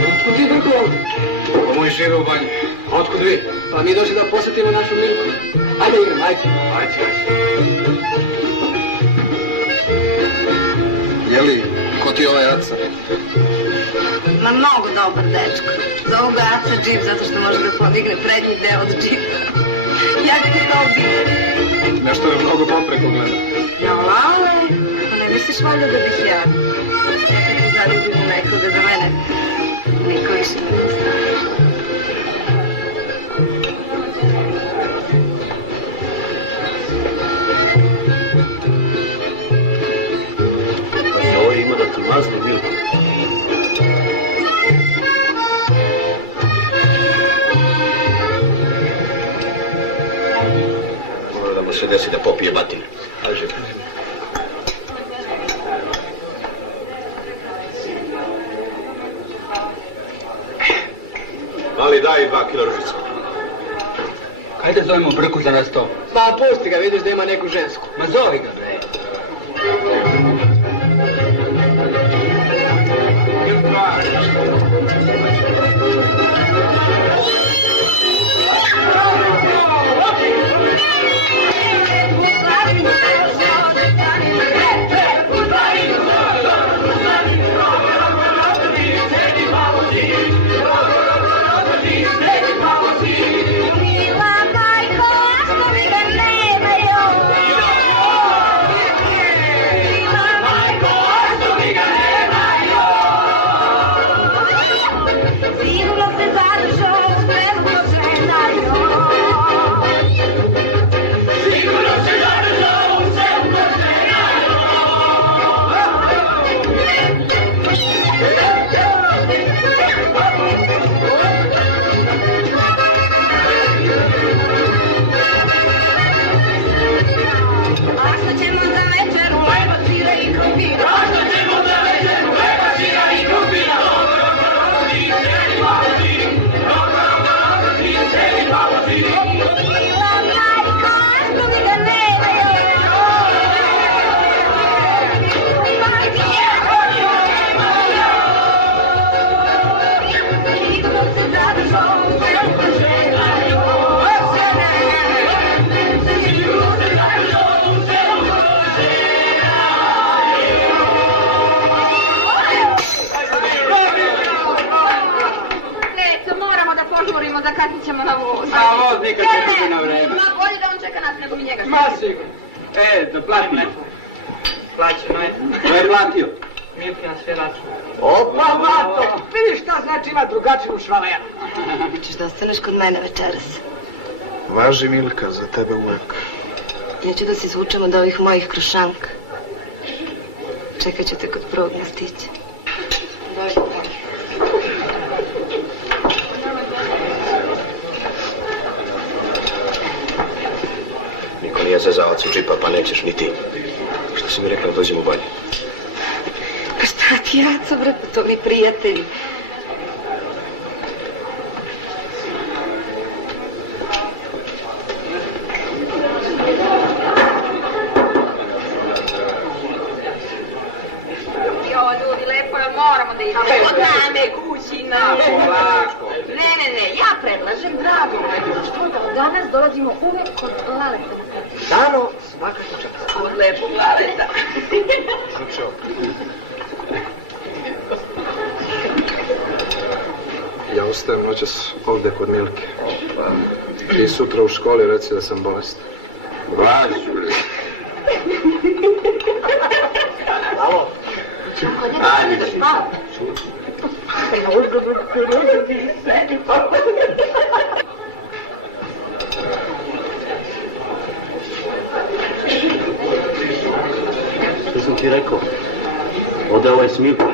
Otkud ti Brko ovdje? Pa moji žive u banji. A otkud vi? Pa mi došli da posjetimo našu Milku. Ajde idem, ajde. Jeli, ko ti je ovaj Aca? Ma mnogo dobar dečko. Zovu ga Aca džip zato što može da podigne prednji deo od džipa. Jak ti to bi? Nešto je mnogo popreko gleda. Ja, Lale, pa ne misliš valjda da bih ja? Nekad zaljubim u nekoga za mene. Niko više ne postaje. Ovo ima da ti mazne Milku. Mora da mu se desi da popije batine. Ajde. kila ružica. Hajde zovemo Brku za nas to. Pa pusti ga, vidiš da ima neku žensku. Ma zovi ga, bre. Da kasnit ćemo na voz. A voz nikad ne kupi na vreme. Ma bolje da on čeka nas nego mi njega. Ma sigurno. Da plati. Plaćeno je. Ko je platio? Milki na sve račune. Opa, Mato, vidiš šta znači ima drugačiju švalera. Ćeš da ostaneš kod mene večeras. Važi Milka, za tebe uvek. Neću da se izvučem od ovih mojih krušanka. Čekat ću te kod prvog mostića. Niko nije zezavac u džipa, pa nećeš ni ti. Što si mi rekla da dođem u banju? Pa šta ti, Jaco, brate, to mi prijatelji. Moramo da idemo od name kućina. Ne, ja predlažem, drago. Što da od danas dolazimo uvek kod Laleta. Dano, svakako čast. Kod lepog Laleta. Žučo. Ja ostajem noćas ovde kod Milke. I sutra u školi reci da sam bolestan. Važu. Alo. Ajde. Što sam ti rekao? Ode ovaj Smilko.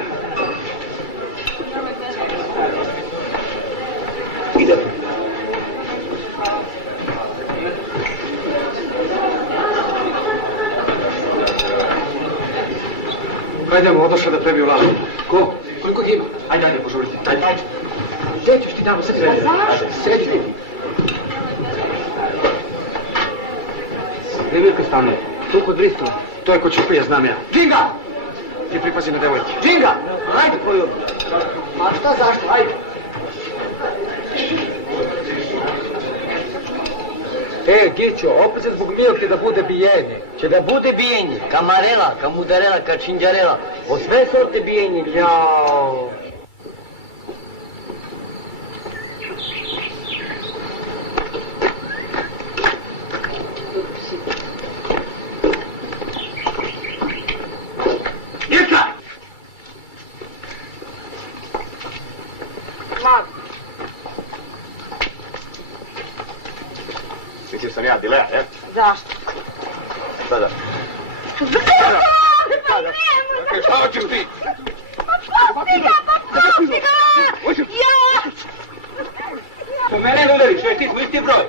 Ide. Hajdemo, odošao da prebiju lavu. Ko? Koliko ih ima? Ajde, požurite. Ajde. Gdje ćeš ti tamo sredi? Sredi. Gdje Milka stane? Tu kod Bristova. To je kod Čupija, znam ja. Džinga! Ti pripazi na devojke. Džinga! Ajde, poljub. A šta zašto? Ajde. Gićo, opet se zbog Milke da bude bijenje. Će da bude bijenje. Kamarela, kamudarela, kačinđarela. O sve sorte bijenje. Jao. Milka! Mislio sam ja, Dilea, ne? Zašto? Sada. Šta hoćeš ti? Pusti ga! Ja! U mene ne udariš, već ti smo isti broj.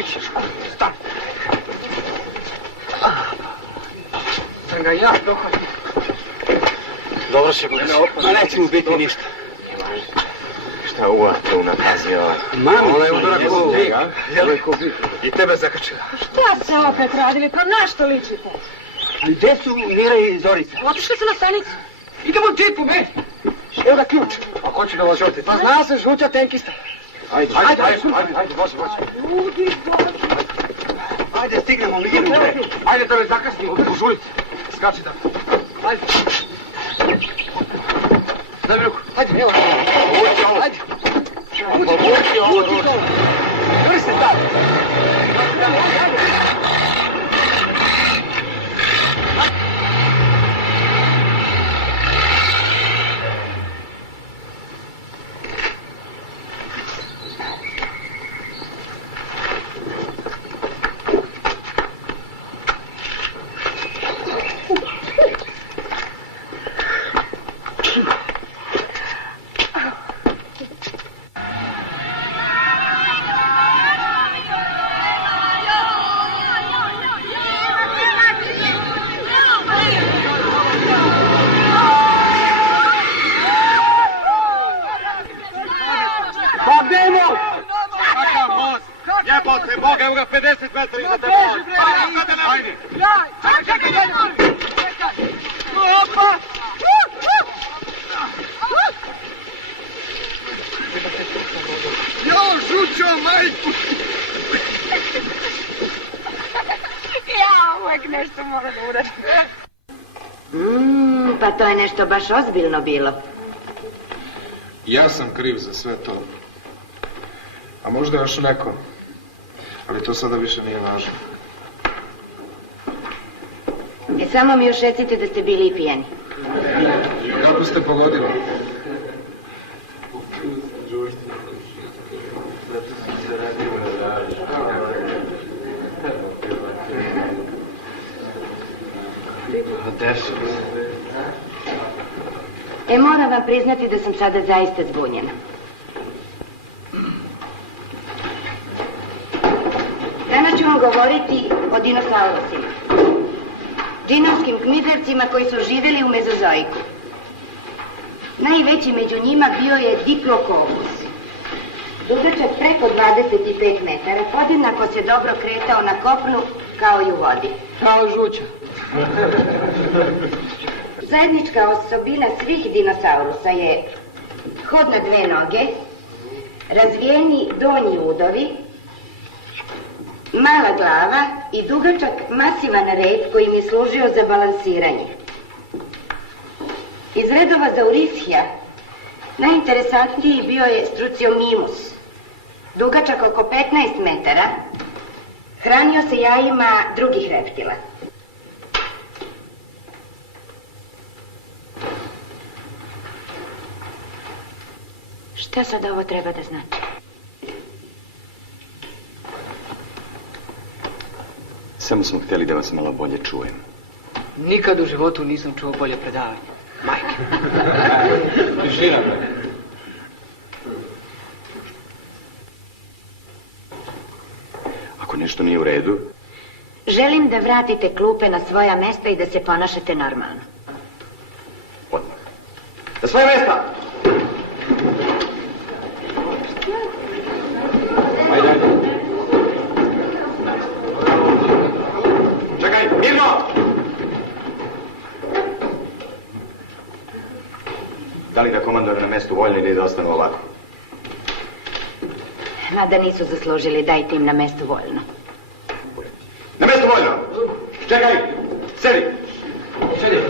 Popović! Stani! Sam ga ja dohvatim. Dobro će bude. Ma neće mu biti ništa. Šta uvate unapazio? Mami, ona je udarak u uvijek. I tebe zakačila. Šta se opet radili? Pa na što ličite? Gde su Mira i Zorica? Otišli su na stanicu. Idemo u džipu, me! Evo ga ključ. A ko će da vas oteti? Pa zna se žuća tenkista. Ajde, vozi. Ljudi, Ajde, stignemo, mi idemo. Ajde da ne zakasnimo, u žulici. Skači da. Ajde. Daj mi ruku. Ajde, evo. Ajde. Uđi dole. Vrši se tako. Jebote, Boga, evo ga 50 metara iza tebe. Ajde. Čekaj. Opa! Jo, žućo, majku! Ja uvek nešto mora da uradim. Pa to je nešto baš ozbiljno bilo. Ja sam kriv za sve to. A možda još neko. Ali to sada više nije važno. Samo mi još recite da ste bili i pijeni. Kako ste pogodili? Moram vam priznati da sam sada zaista zbunjena. Danas ću vam govoriti o dinosaurusima. Džinovskim književcima koji su živjeli u Mezozoiku. Najveći među njima bio je Diplodocus. Dugačak preko 25 metara, podjednako se dobro kretao na kopnu kao i u vodi. Kao žuća. Zajednička osobina svih dinosaurusa je hod na dve noge, razvijeni donji udovi, mala glava i dugačak masivan rep koji im je služio za balansiranje. Iz redova Zaurishija najinteresantniji bio je Struciomimus, dugačak oko 15 metara, hranio se jajima drugih reptila. Šta sad ovo treba da znači? Samo smo htjeli da vas malo bolje čujem. Nikad u životu nisam čuo bolje predavanje. Majke. Tišina. Ako nešto nije u redu... Želim da vratite klupe na svoja mesta i da se ponašate normalno. Odmah. Na svoje mesta! Ajde. Čekaj, mirno! Da li da komandore na mestu voljni ili da ostanu ovako? Mada nisu zaslužili, dajte im na mestu voljno. Na mestu voljno! Čekaj! Sedi! Sedi!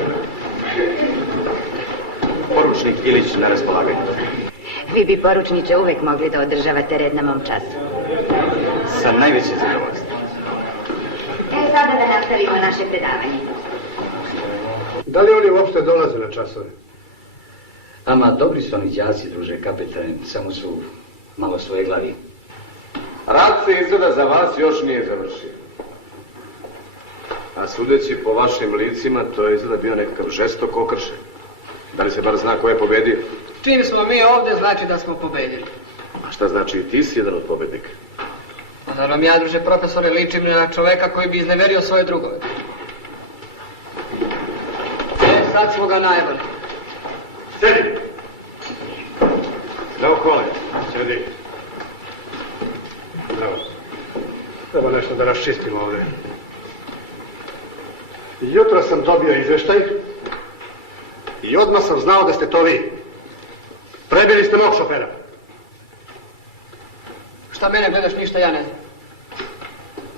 Poručnik Ilić na raspolaganju. Vi bi, poručniče, uvek mogli da održavate red na mom času. Sa najvećim zadovoljstvom. Sada da nastavimo naše predavanje. Da li oni uopšte dolaze na časove? Ama dobri su oni đaci, druže kapetan, samo su malo svoje glavi. Rad se izgleda za vas još nije završio. A sudeći po vašim licima, to je izgleda bio nekakav žestok okršen. Da li se bar zna ko je pobedio? Čim smo mi ovdje, znači da smo pobedili. A šta znači i ti si jedan od pobednika? Zar vam ja, druže profesore, ličim na čoveka koji bi izneverio svoje drugove? Sad smo ga najavili. Sedi! Zdravo, Kole. Sjedi. Zdravo. Treba nešto da raščistimo ovdje. Jutro sam dobio izveštaj i odmah sam znao da ste to vi. Prebili ste mog šofera. Šta mene gledaš, ništa ja ne znam.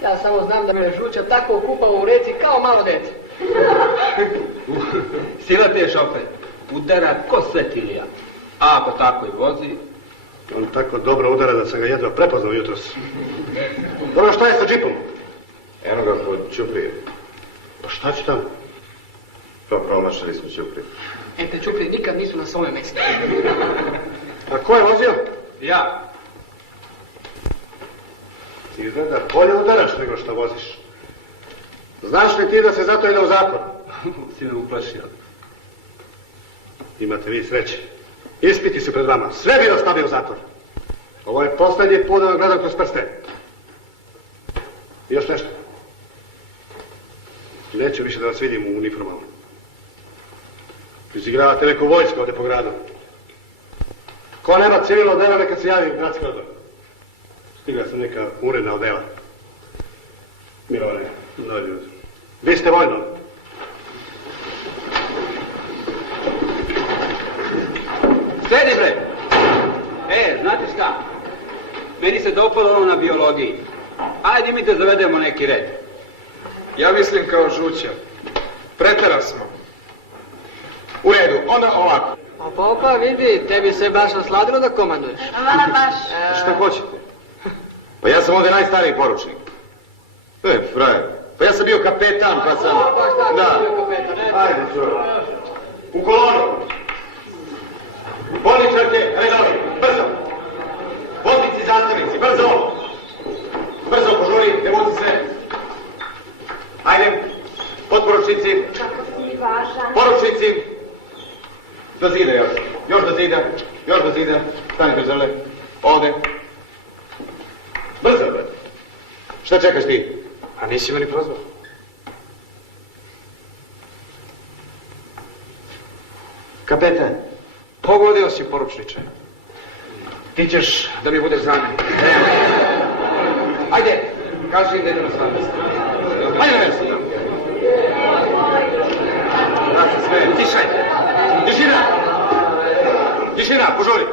Ja samo znam da me Žuća tako kupao u reci kao malo dete. Sila te šofer, udara ko svetilija. A ako tako i vozi... On tako dobro udara da sam ga jedva prepoznao jutros. Dobro, šta je sa džipom? Eno ga kod Ćuprije. Pa šta će tamo? Pa promašali smo Ćuprije. Te Ćuprije nikad nisu na svome mjestu. A ko je vozio? Ja. Ti izgleda bolje udaraš nego što voziš. Znaš li ti da se zato ide u zatvor? Si me uplašio. Imate vi sreće. Ispiti su pred vama. Sve bi vas stavio u zatvor. Ovo je posljednji put da vam gledam kroz prste. I još nešto. Neću više da vas vidim u uniformama. Izigravate neku vojsku ovdje po gradu. Ko nema civilno odela, neka se javi u gradski odbor. Stigla sam neka uredna odela. Mirovane, dođu. Vi ste vojno. Sedi bre! Znate šta? Meni se dopalo ono na biologiji. Ajde mi te zavedemo neki red. Ja mislim kao Žuća. Pretera smo. U redu, onda ovako. Opa, vidi, tebi se baš osladilo da komanduješ. Vala baš. Šta hoćete? Pa ja sam ovdje najstariji poručnik. Frajer. Pa ja sam bio kapetan, pa sam... Da. Ajde, čujem. U kolonu. Bolničarke, redovi, brzo. Voznici, zastavnici, brzo. Brzo, požuri, ne vuci se. Ajde, potporučnici. Kako si važan. Poručnici. Do zida još. Još do zida. Još do zida. Stanite zrle. Ovdje. Brzo, bre. Šta čekaš ti? A nisi me ni prozvao. Kapetan. Pogodio si, poručniče. Ti ćeš da mi budeš zamjenik. Ajde, kaži im da idemo s vama. Ajde na mjesto. Znači sve, utišaj. Tišina! Tišina, požuri.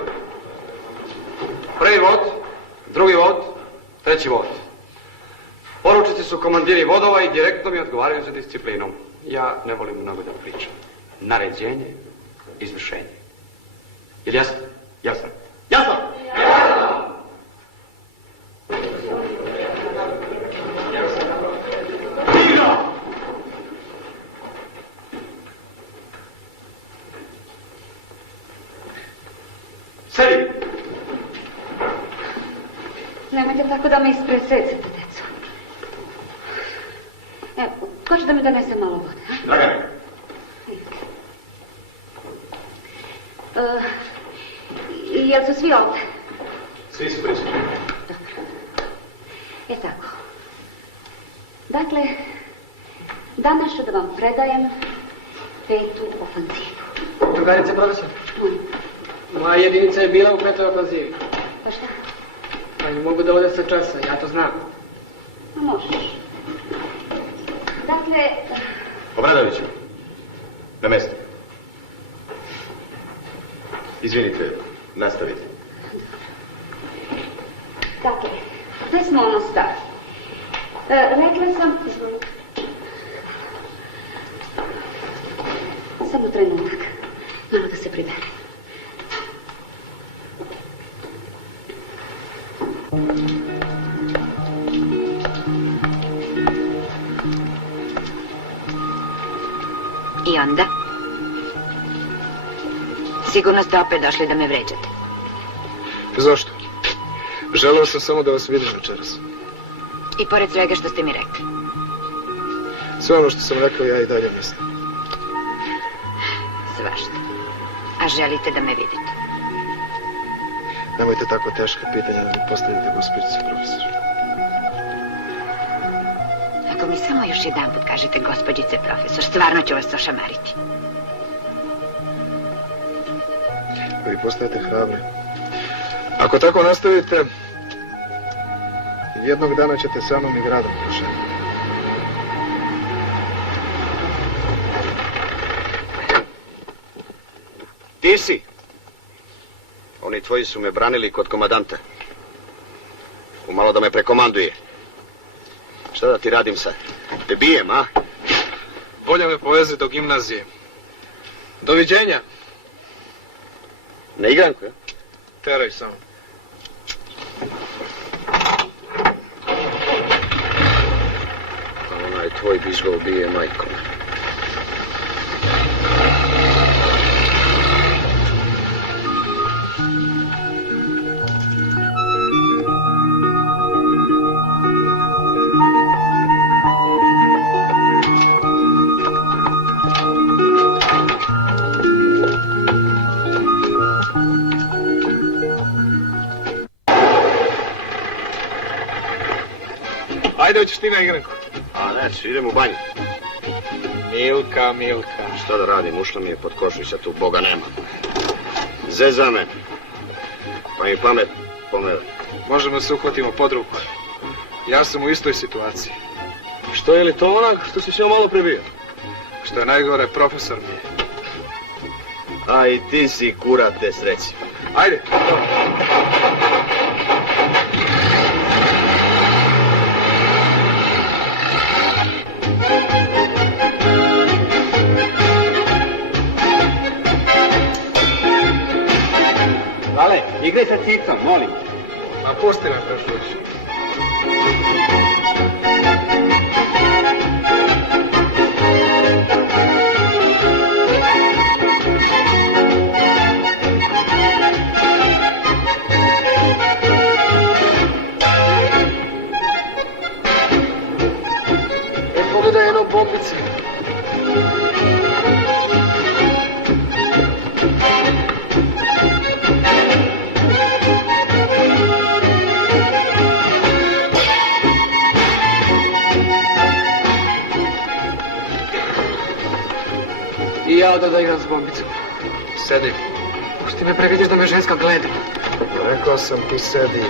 Prvi vod, drugi vod, treći vod. Poručnici su komandiri vodova i direktno mi odgovaraju za disciplinom. Ja ne volim mnogo da pričam. Naređenje, izvršenje. Jel jasno? Jasno. Jasno! Tigra! Sedi! Nemojte tako da me ispresecate, deco. Evo, ko će da mi donese malo vode, a? Dragane. Jel su svi ovdje? Svi su prisutni. Tako. Dakle, danas ću da vam predajem 5. ofanzivu. Drugarice, profesor. Moja jedinica je bila u 5. ofanzivi. Pa šta? Pa ne mogu da ode sa časa, ja to znam. Pa možeš. Dakle... Obradoviću, na mjesto. Izvinite, nastavite. Dakle, gdje smo ono stali? Rekla sam... Samo trenutak. Malo da se priberem. I onda? Sigurno ste opet došli da me vređate. Zašto? Želeo sam samo da vas vidim večeras. I pored svega što ste mi rekli. Sve ono što sam rekao ja i dalje mislim. Svašta. A želite da me vidite? Nemojte tako teška pitanja da mi postavite, gospođice profesor. Ako mi samo još jedan put kažete gospođice profesor, stvarno ću vas ošamariti. Vi postajete hrabri. Ako tako nastavite, jednog dana ćete sa mnom i gradom prošati. Ti si? Oni tvoji su me branili kod komadanta. Umalo da me prekomanduje. Šta da ti radim sad? Te bijem, a? Bolje me poveze do gimnazije. Doviđenja. Na igranku, ja? Teraj samo. A onaj tvoj bizgo ubije majkom. Ajde, hoćeš ti na igranku? A neću, idem u banju. Milka, Milka. Šta da radim, ušla mi je pod košu i sad tu Boga nema. Zeza me. Pa mi pamet pomere. Možemo se uhvatimo pod ruku. Ja sam u istoj situaciji. Što je li to onak što si s njom malo prebio? Što je najgore, profesor mi je. A i ti si kura te sreće. Ajde. Lale, igraj sa cicom, molim. Ma pusti me, prešući. Pogledaj jednu bombici. I ja da igram s bombicom. Sedi. Pusti me, previdiš da me ženska gleda. Rekao sam ti sedi.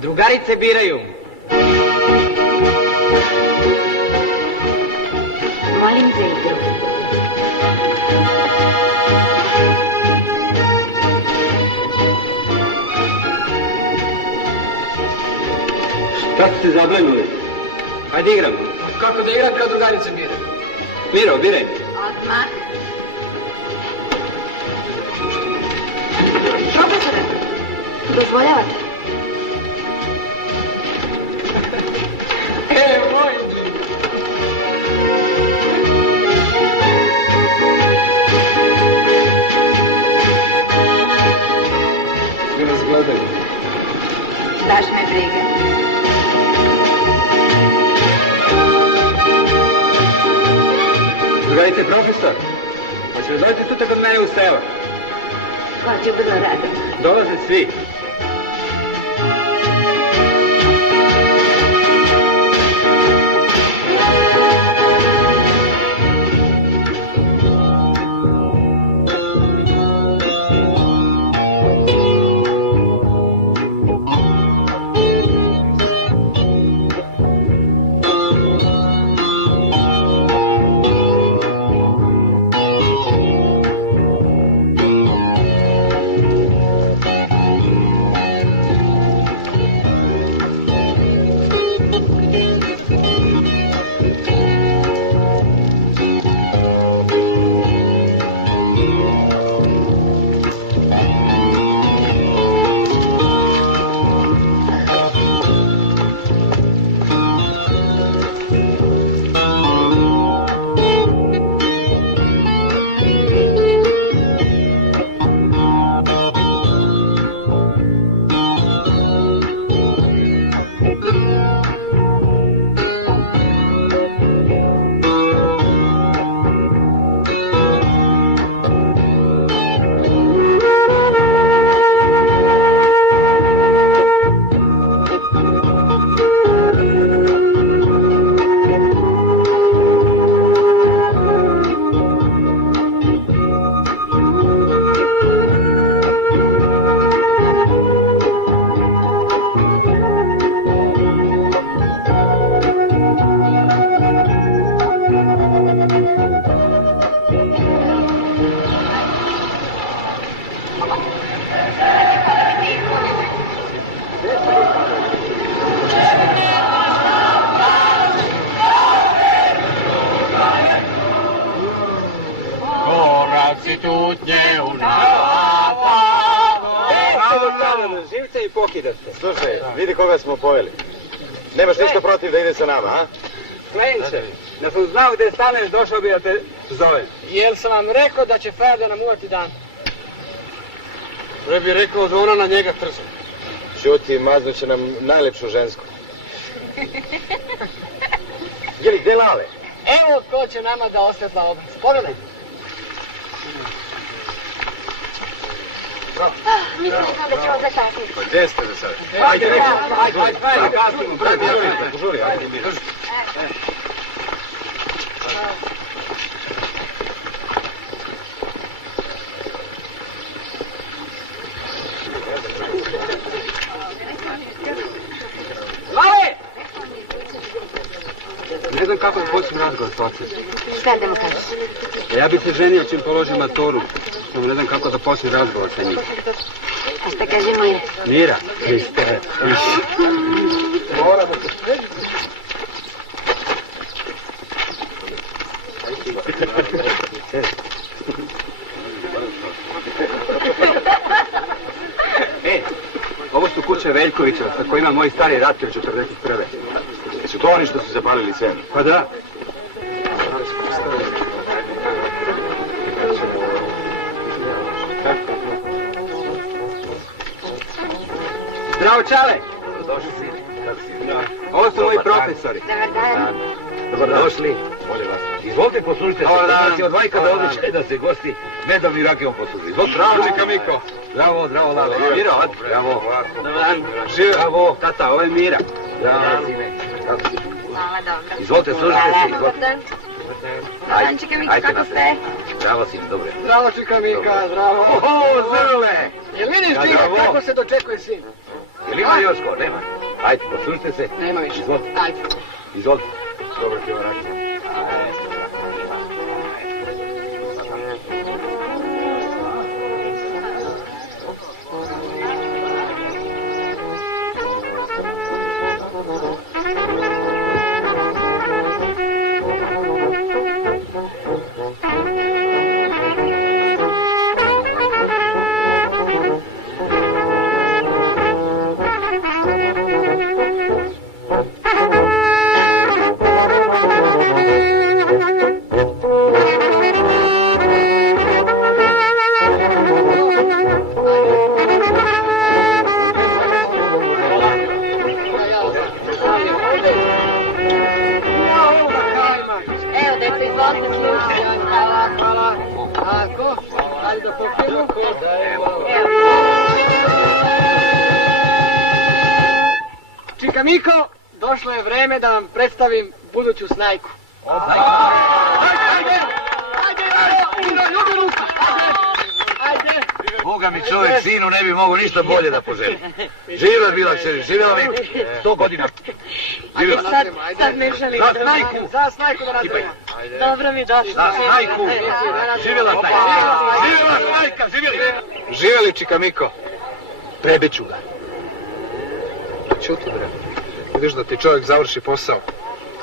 Drugarice biraju. Molim za igru. Šta ste se zablenuli? Hajde igram. Kako da igram kad drugarice biraju? Miro, biraj. Odmah. Profesore, dozvoljavate? Moj! Svi nas gledaju. Baš me briga. Drugarice, profesor, hoće li dolaziti sutra kod mene u selo? Hoću vrlo rado. Dolaze svi. Oci tutnje u narata. Živce i pokidaste. Slušaj, vidi koga smo poveli. Nemaš ništa protiv da ide sa nama, a? Klenče, da sam znao gdje staneš, došao bi da te zovem. Jel sam vam rekao da će frajer da nam uvati dan? Pre bi rekao da ona na njega trzu. Šuti, maznut će nam najlepšu žensku. Jeli, gdje Lale? Evo ko će nama da osvetla obraz. Pogledaj. Mislim da ćemo zakasniti. Pa gdje ste za sada? Ajde, Žuri, ajde. Lale! Ne znam kako da počnem razgovor s ocem. Šta da mu kažeš? Ja bi se ženio čim položim maturu. No, ne znam kako da počnem razgovor sa njim. A šta kaže Mira? Mira? Hriste. Moramo se... Ovo su kuće Veljkovića, sa kojima moji stari ratovi 41. Su to oni što su zapalili cenu? Pa da. Zdravo, Čale! Došli si. Kako si? Ovo su moji profesori. Dobrodošli. Bolje vas. Izvolite, poslužite se. Nas je od Vajka da odličaj da se gosti medom i rakijom posluži. Izvolite. Bravo, čeka Miko. Bravo, zdravo, Lale. Miro, Bravo. Dobar dan. Žive. Bravo. Tata, ovo je Mira. Bravo, sine. Kako si? Hvala, dobro. Izvolite, služite se. Dobar dan. Dobar dan, čeka Mika, kako ste? Bravo, sine, dobro. Zdravo, čika Mika, zdravo. Oho, Zrle! Jel vidiš ti kako se dočekuje sin? Jel ima još ko? Nema. Ajde, poslužite se. Nema više. Izvolite. Ajde. Izvolite. Dobro ti ovo radim. Evo, deca, izvolite slušati. Hvala, hvala. Tako, ajde da popijemo. Čika Miko, došlo je vreme da vam predstavim buduću snajku. Boga mi čovjek sinu ne bi mogo ništa bolje da poželi. Živjela bila kćeri, živjela mi 100 godina. Živjela. Sad ne želim. Za snajku. Za snajku da razvijemo. Dobro mi došlo. Za snajku. Živjela snajka. Živjela snajka, živjeli. Živjeli, čika Miko. Prebeću ga. Čuti, bre. Vidiš da ti čovjek završi posao,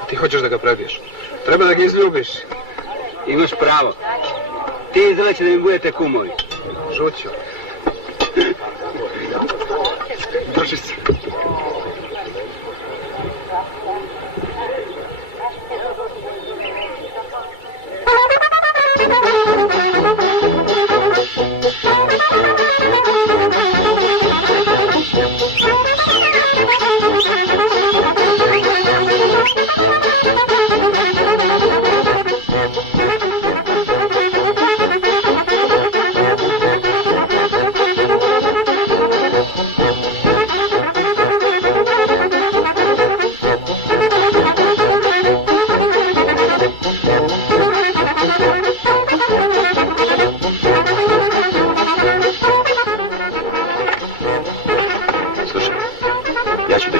a ti hoćeš da ga prebiješ. Treba da ga izljubiš. Imaš pravo. Ti izleće da mi budete kumovi. Žućo. Drži se.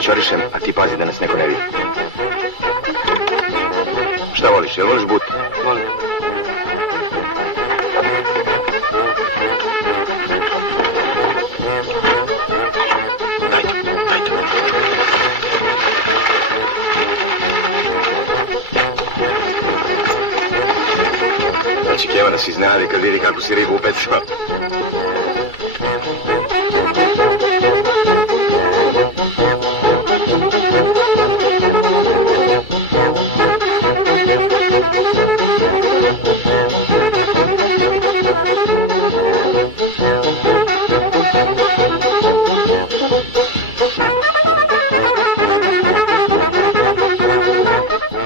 Čorišem, a ti pazi da nas neko ne vidi. Šta voliš, jel voliš but? Volim. Znači, Keva nas iznenadi kad vidi kako si ribu upecao.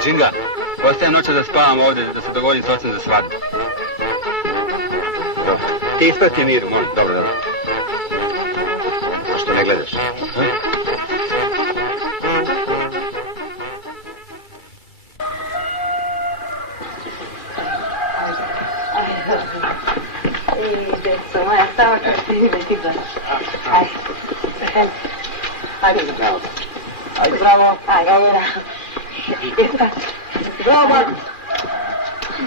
Džinga, ostajem noća da spavam ovdje, da se dogodim s ocem za svadbu. Dobro. Ti isprati miru, molim. Dobro, dobro. A što ne gledaš? Deco moja, samo kad ti ide ti gledaš. Ajde. Ajde. Bravo. Ajde, bravo. Ajde, bravo. Bravo, Marko.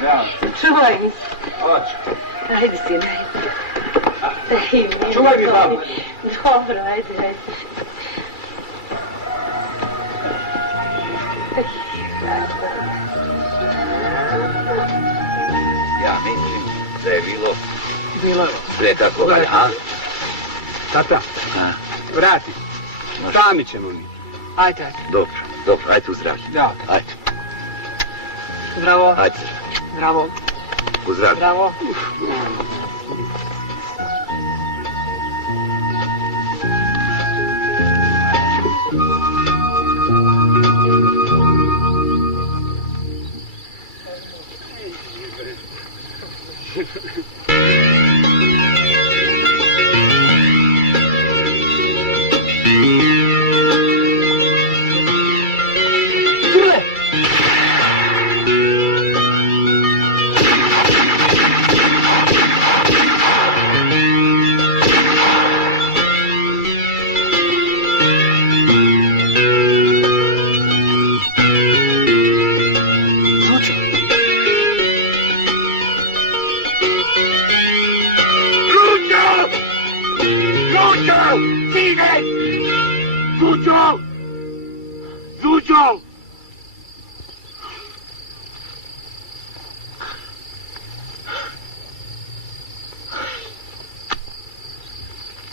Bravo. Čuvaj mi se. Hoću. Ajde, sine. Čuvaj mi babu. Dobro, ajde. Ja mislim da je bilo Bilo sve tako valja, a? Tata, vrati. Sami ćemo mi. Ajde. Dobro, ajde u zdravlje. Da. Ajde. Bravo. Ajde. Bravo. U zdravlje. Bravo.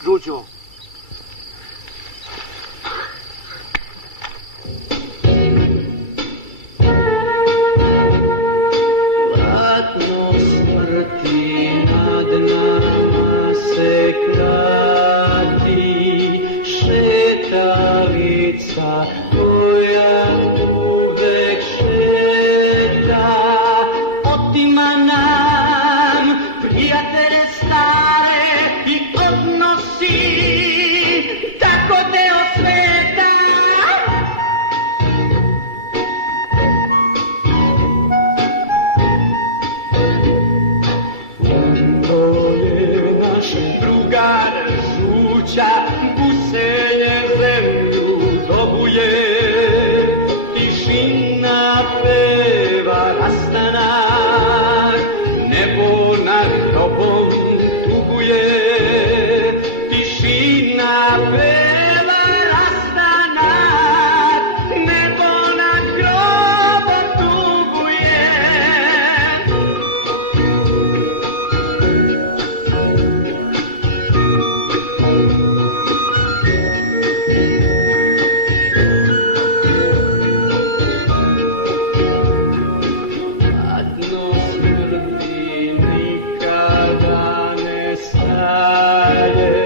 Đuđo. Vratno smrti nad nama se krati, šetalica koja uvek šeta, otima nam prijatelje stare i odnosi tako deo sveta. Umro je naš drugar žuća, buselje zemlju dobuje, tišina peva rastanak, nebo nad grobom tuguje, tišina peva rastanak, nebo nad grobom tuguje. Adno smrti nikada ne staje,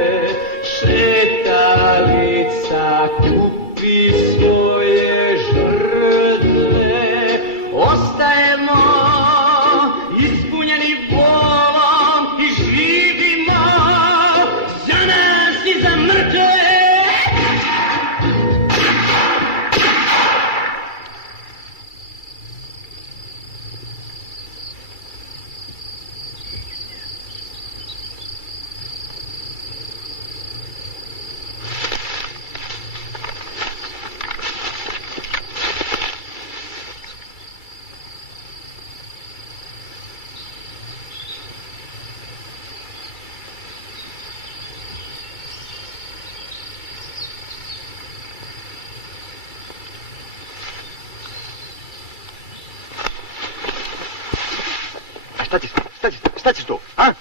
šetalica kupi svoje žrtve, ostajemo ispunjeni bolom i živimo za nas i za mrtve. Šta ćeš tu, a?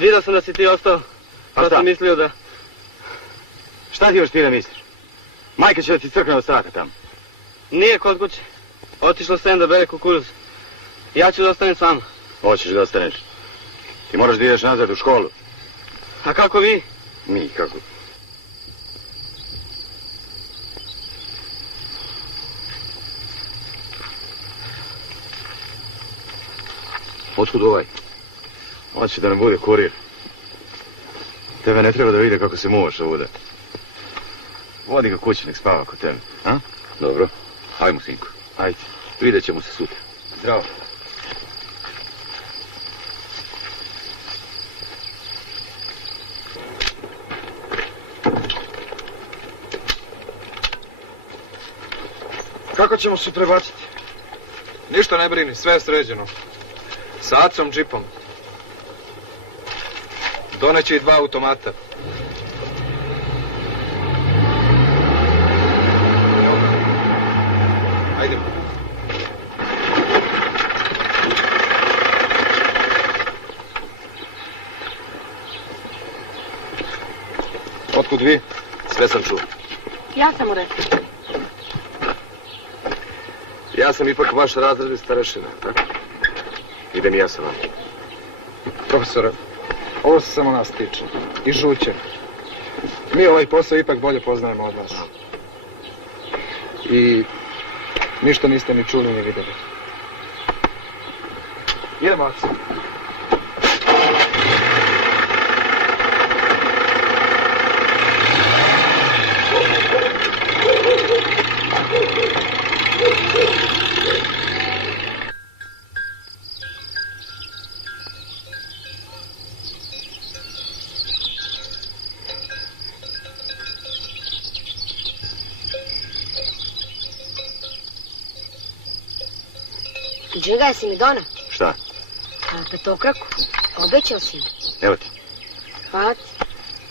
Vidio sam da si ti ostao, pa sam mislio da... Šta ti još ti da misliš? Majka će da ti crkne od straha tamo. Nije kod kuće. Otišla sam da bere kukuruz. Ja ću da ostanem s vama. Hoćeš da ostaneš. Ti moraš da ideš nazad u školu. A kako vi? Mi, kako? Otkud ovaj? Hoće da nam bude kurir. Tebe ne treba da vide kako se muvaš ovuda. Vodi ga kući, nek spava kod tebe, a? Dobro. Hajmo, sinko. Ajde. Vidjet ćemo se sutra. Zdravo. Kako ćemo se prebaciti? Ništa ne brini, sve je sređeno. Sa acom džipom. Doneće i 2 automata. Ajde. Otkud vi? Sve sam čuo. Ja sam mu rekla. Ja sam ipak vaš razredni starešina, tako? Idem i ja sa vama. Profesore, ovo se samo nas tiče. I žuće. Mi ovaj posao ipak bolje poznajemo od vas. I ništa niste ni čuli ni vidjeli. Idemo, Aco. Džinga, jesi mi donao? Šta? Petokraku. Obećao si mi. Evo ti. Hvala ti.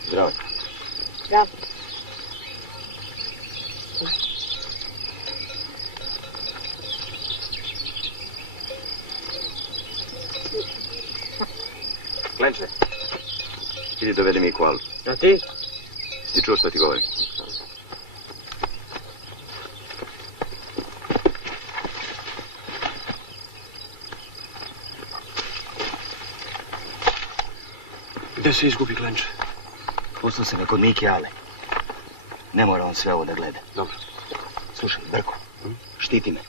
Zdravo. Zdravo. Klenče, idi dovedi mi koalu. A ti? Ti čuo što ti govorim? Gde se izgubi Klenče? Pustio sam ga kod Miki Ale. Ne mora on sve ovo da gleda. Dobro. Slušaj, Brko, štiti me.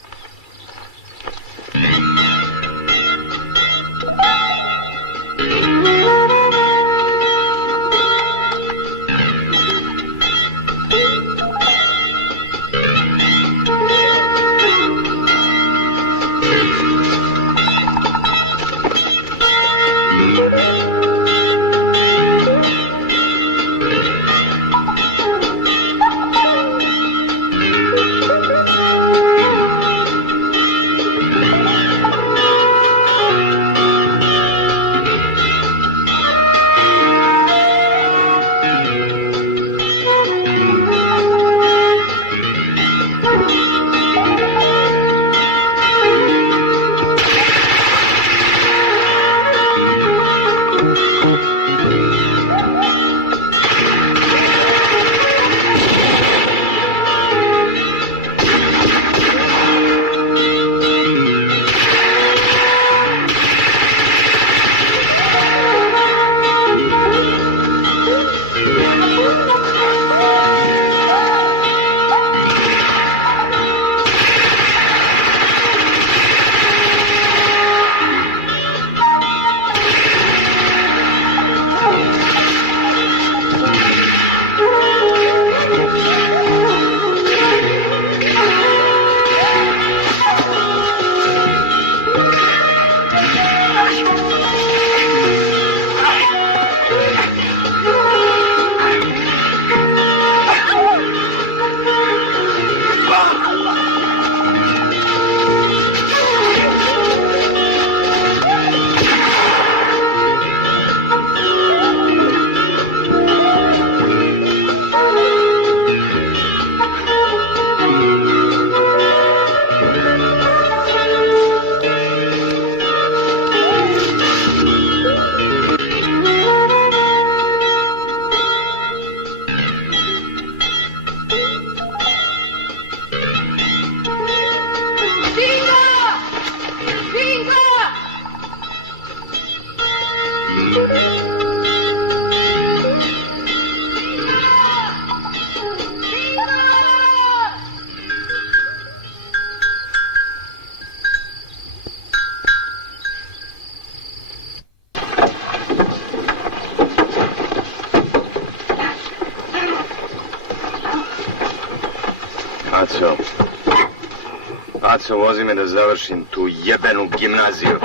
Aco, vozi me da završim tu jebenu gimnaziju.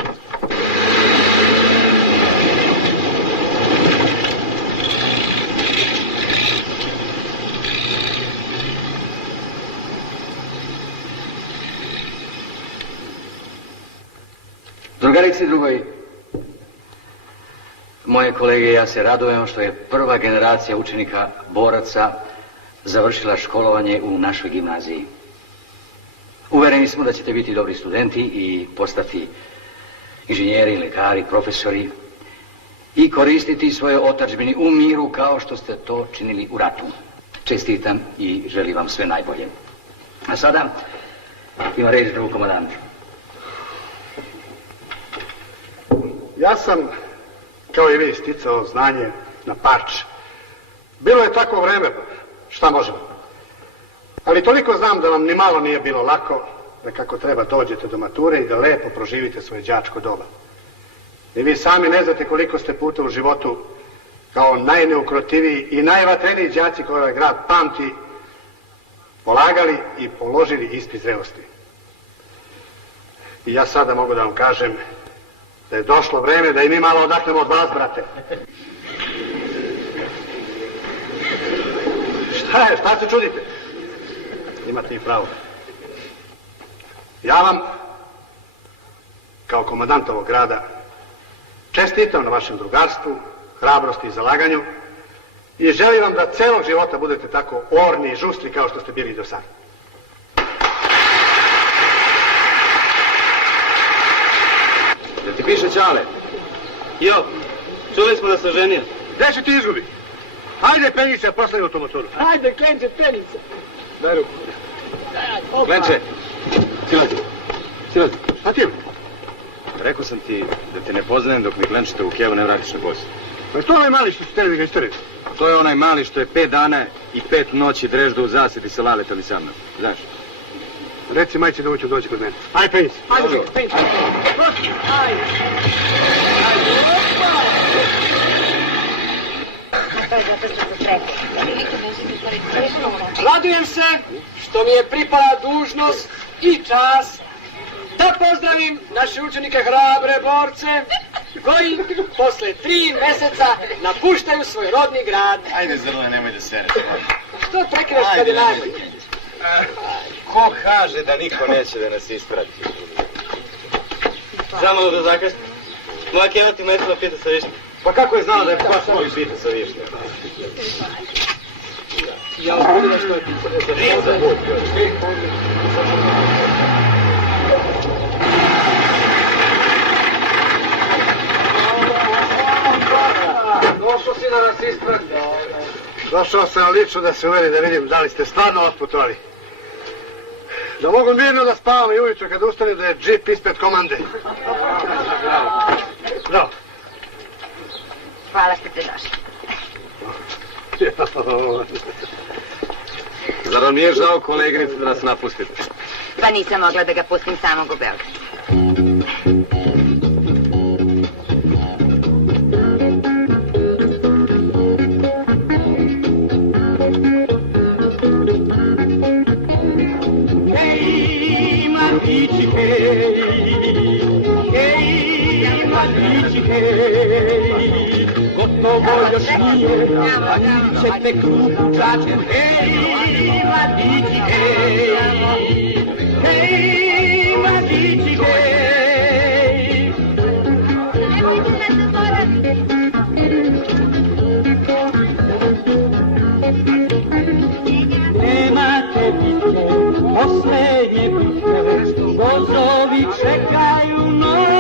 Drugarice i drugovi, moje kolege i ja se radujemo što je prva generacija učenika boraca završila školovanje u našoj gimnaziji. Uvereni smo da ćete biti dobri studenti i postati inženjeri, lekari, profesori i koristiti svoje otadžbini u miru kao što ste to činili u ratu. Čestitam i želim vam sve najbolje. A sada ima reč drugog komandanta. Ja sam, kao i vi, sticao znanje na parče. Bilo je takvo vreme, šta možemo? Ali toliko znam da vam ni malo nije bilo lako, da kako treba dođete do mature i da lepo proživite svoje đačko doba. I vi sami ne znate koliko ste puta u životu, kao najneukrotiviji i najvatreniji đaci koje ovaj grad pamti, polagali i položili ispit zrelosti. I ja sada mogu da vam kažem da je došlo vreme da i mi malo odahnemo od vas, brate. Šta se čudite? Imate i pravo. Ja vam, kao komandant ovog grada, čestitam na vašem drugarstvu, hrabrosti i zalaganju i želim vam da celog života budete tako orni i žustri kao što ste bili do sada. Da ti piše Ćale? Jo, čuli smo da se ženio. Gde si ti izgubi? Hajde, penjice, poslali automoturu. Hajde, Klenče, penjice. Daj ruku. Klenče, silazi. Silazi. Šta ti je? Rekao sam ti da te ne poznajem dok mi Klenčete u Kevu ne vratiš na posao. Pa je to onaj mali što ste teli da ga istorite? To je onaj mali što je 5 dana i 5 noći drežda u zaseti sa Laletom i sa mnom. Znaš? Reci majci da uću doći kod mene. Aj, penjice. Ajde, penjice. Ajde. Radujem se što mi je pripala dužnost i čast da pozdravim naše učenike hrabre borce koji posle 3 meseca napuštaju svoj rodni grad. Ajde, Zrle, nemoj da sereš. Što prekideš kad je najbolje? Ko kaže da niko neće da nas isprati? Samo da zakašem. Moja Keva ti metila pita sa višnje. Pa kako je znala da je baš moj pita sa višnje? Ja uzmira što je pita. Nije za put. Došao si da nas isprati. Došao sam lično da se uveri da vidim da li ste stvarno otputovali. Da mogu mirno da spavam i ujutro kad ustane da je džip ispred komande. Bravo. Hvala što ste došli. Zar vam nije žao, koleginice, da nas napustite? Pa nisam mogla da ga pustim samog u Beograd. Gotovo još nije, a njih ćete krupu čačem. Hej, mladići, hej, hej, mladići, hej. Nemojte se zaboraviti. Nemate bitke, poslednje bitke, vozovi čekaju novi.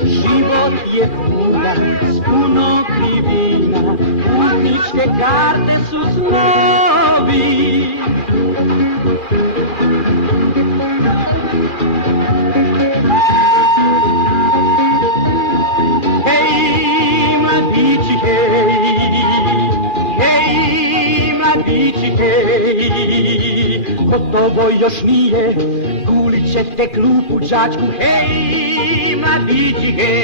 Život je puna s puno krivina, putničke karte su snovi. gotovo još nije, gulit ćete glupu đačku, hej, mladići, hej.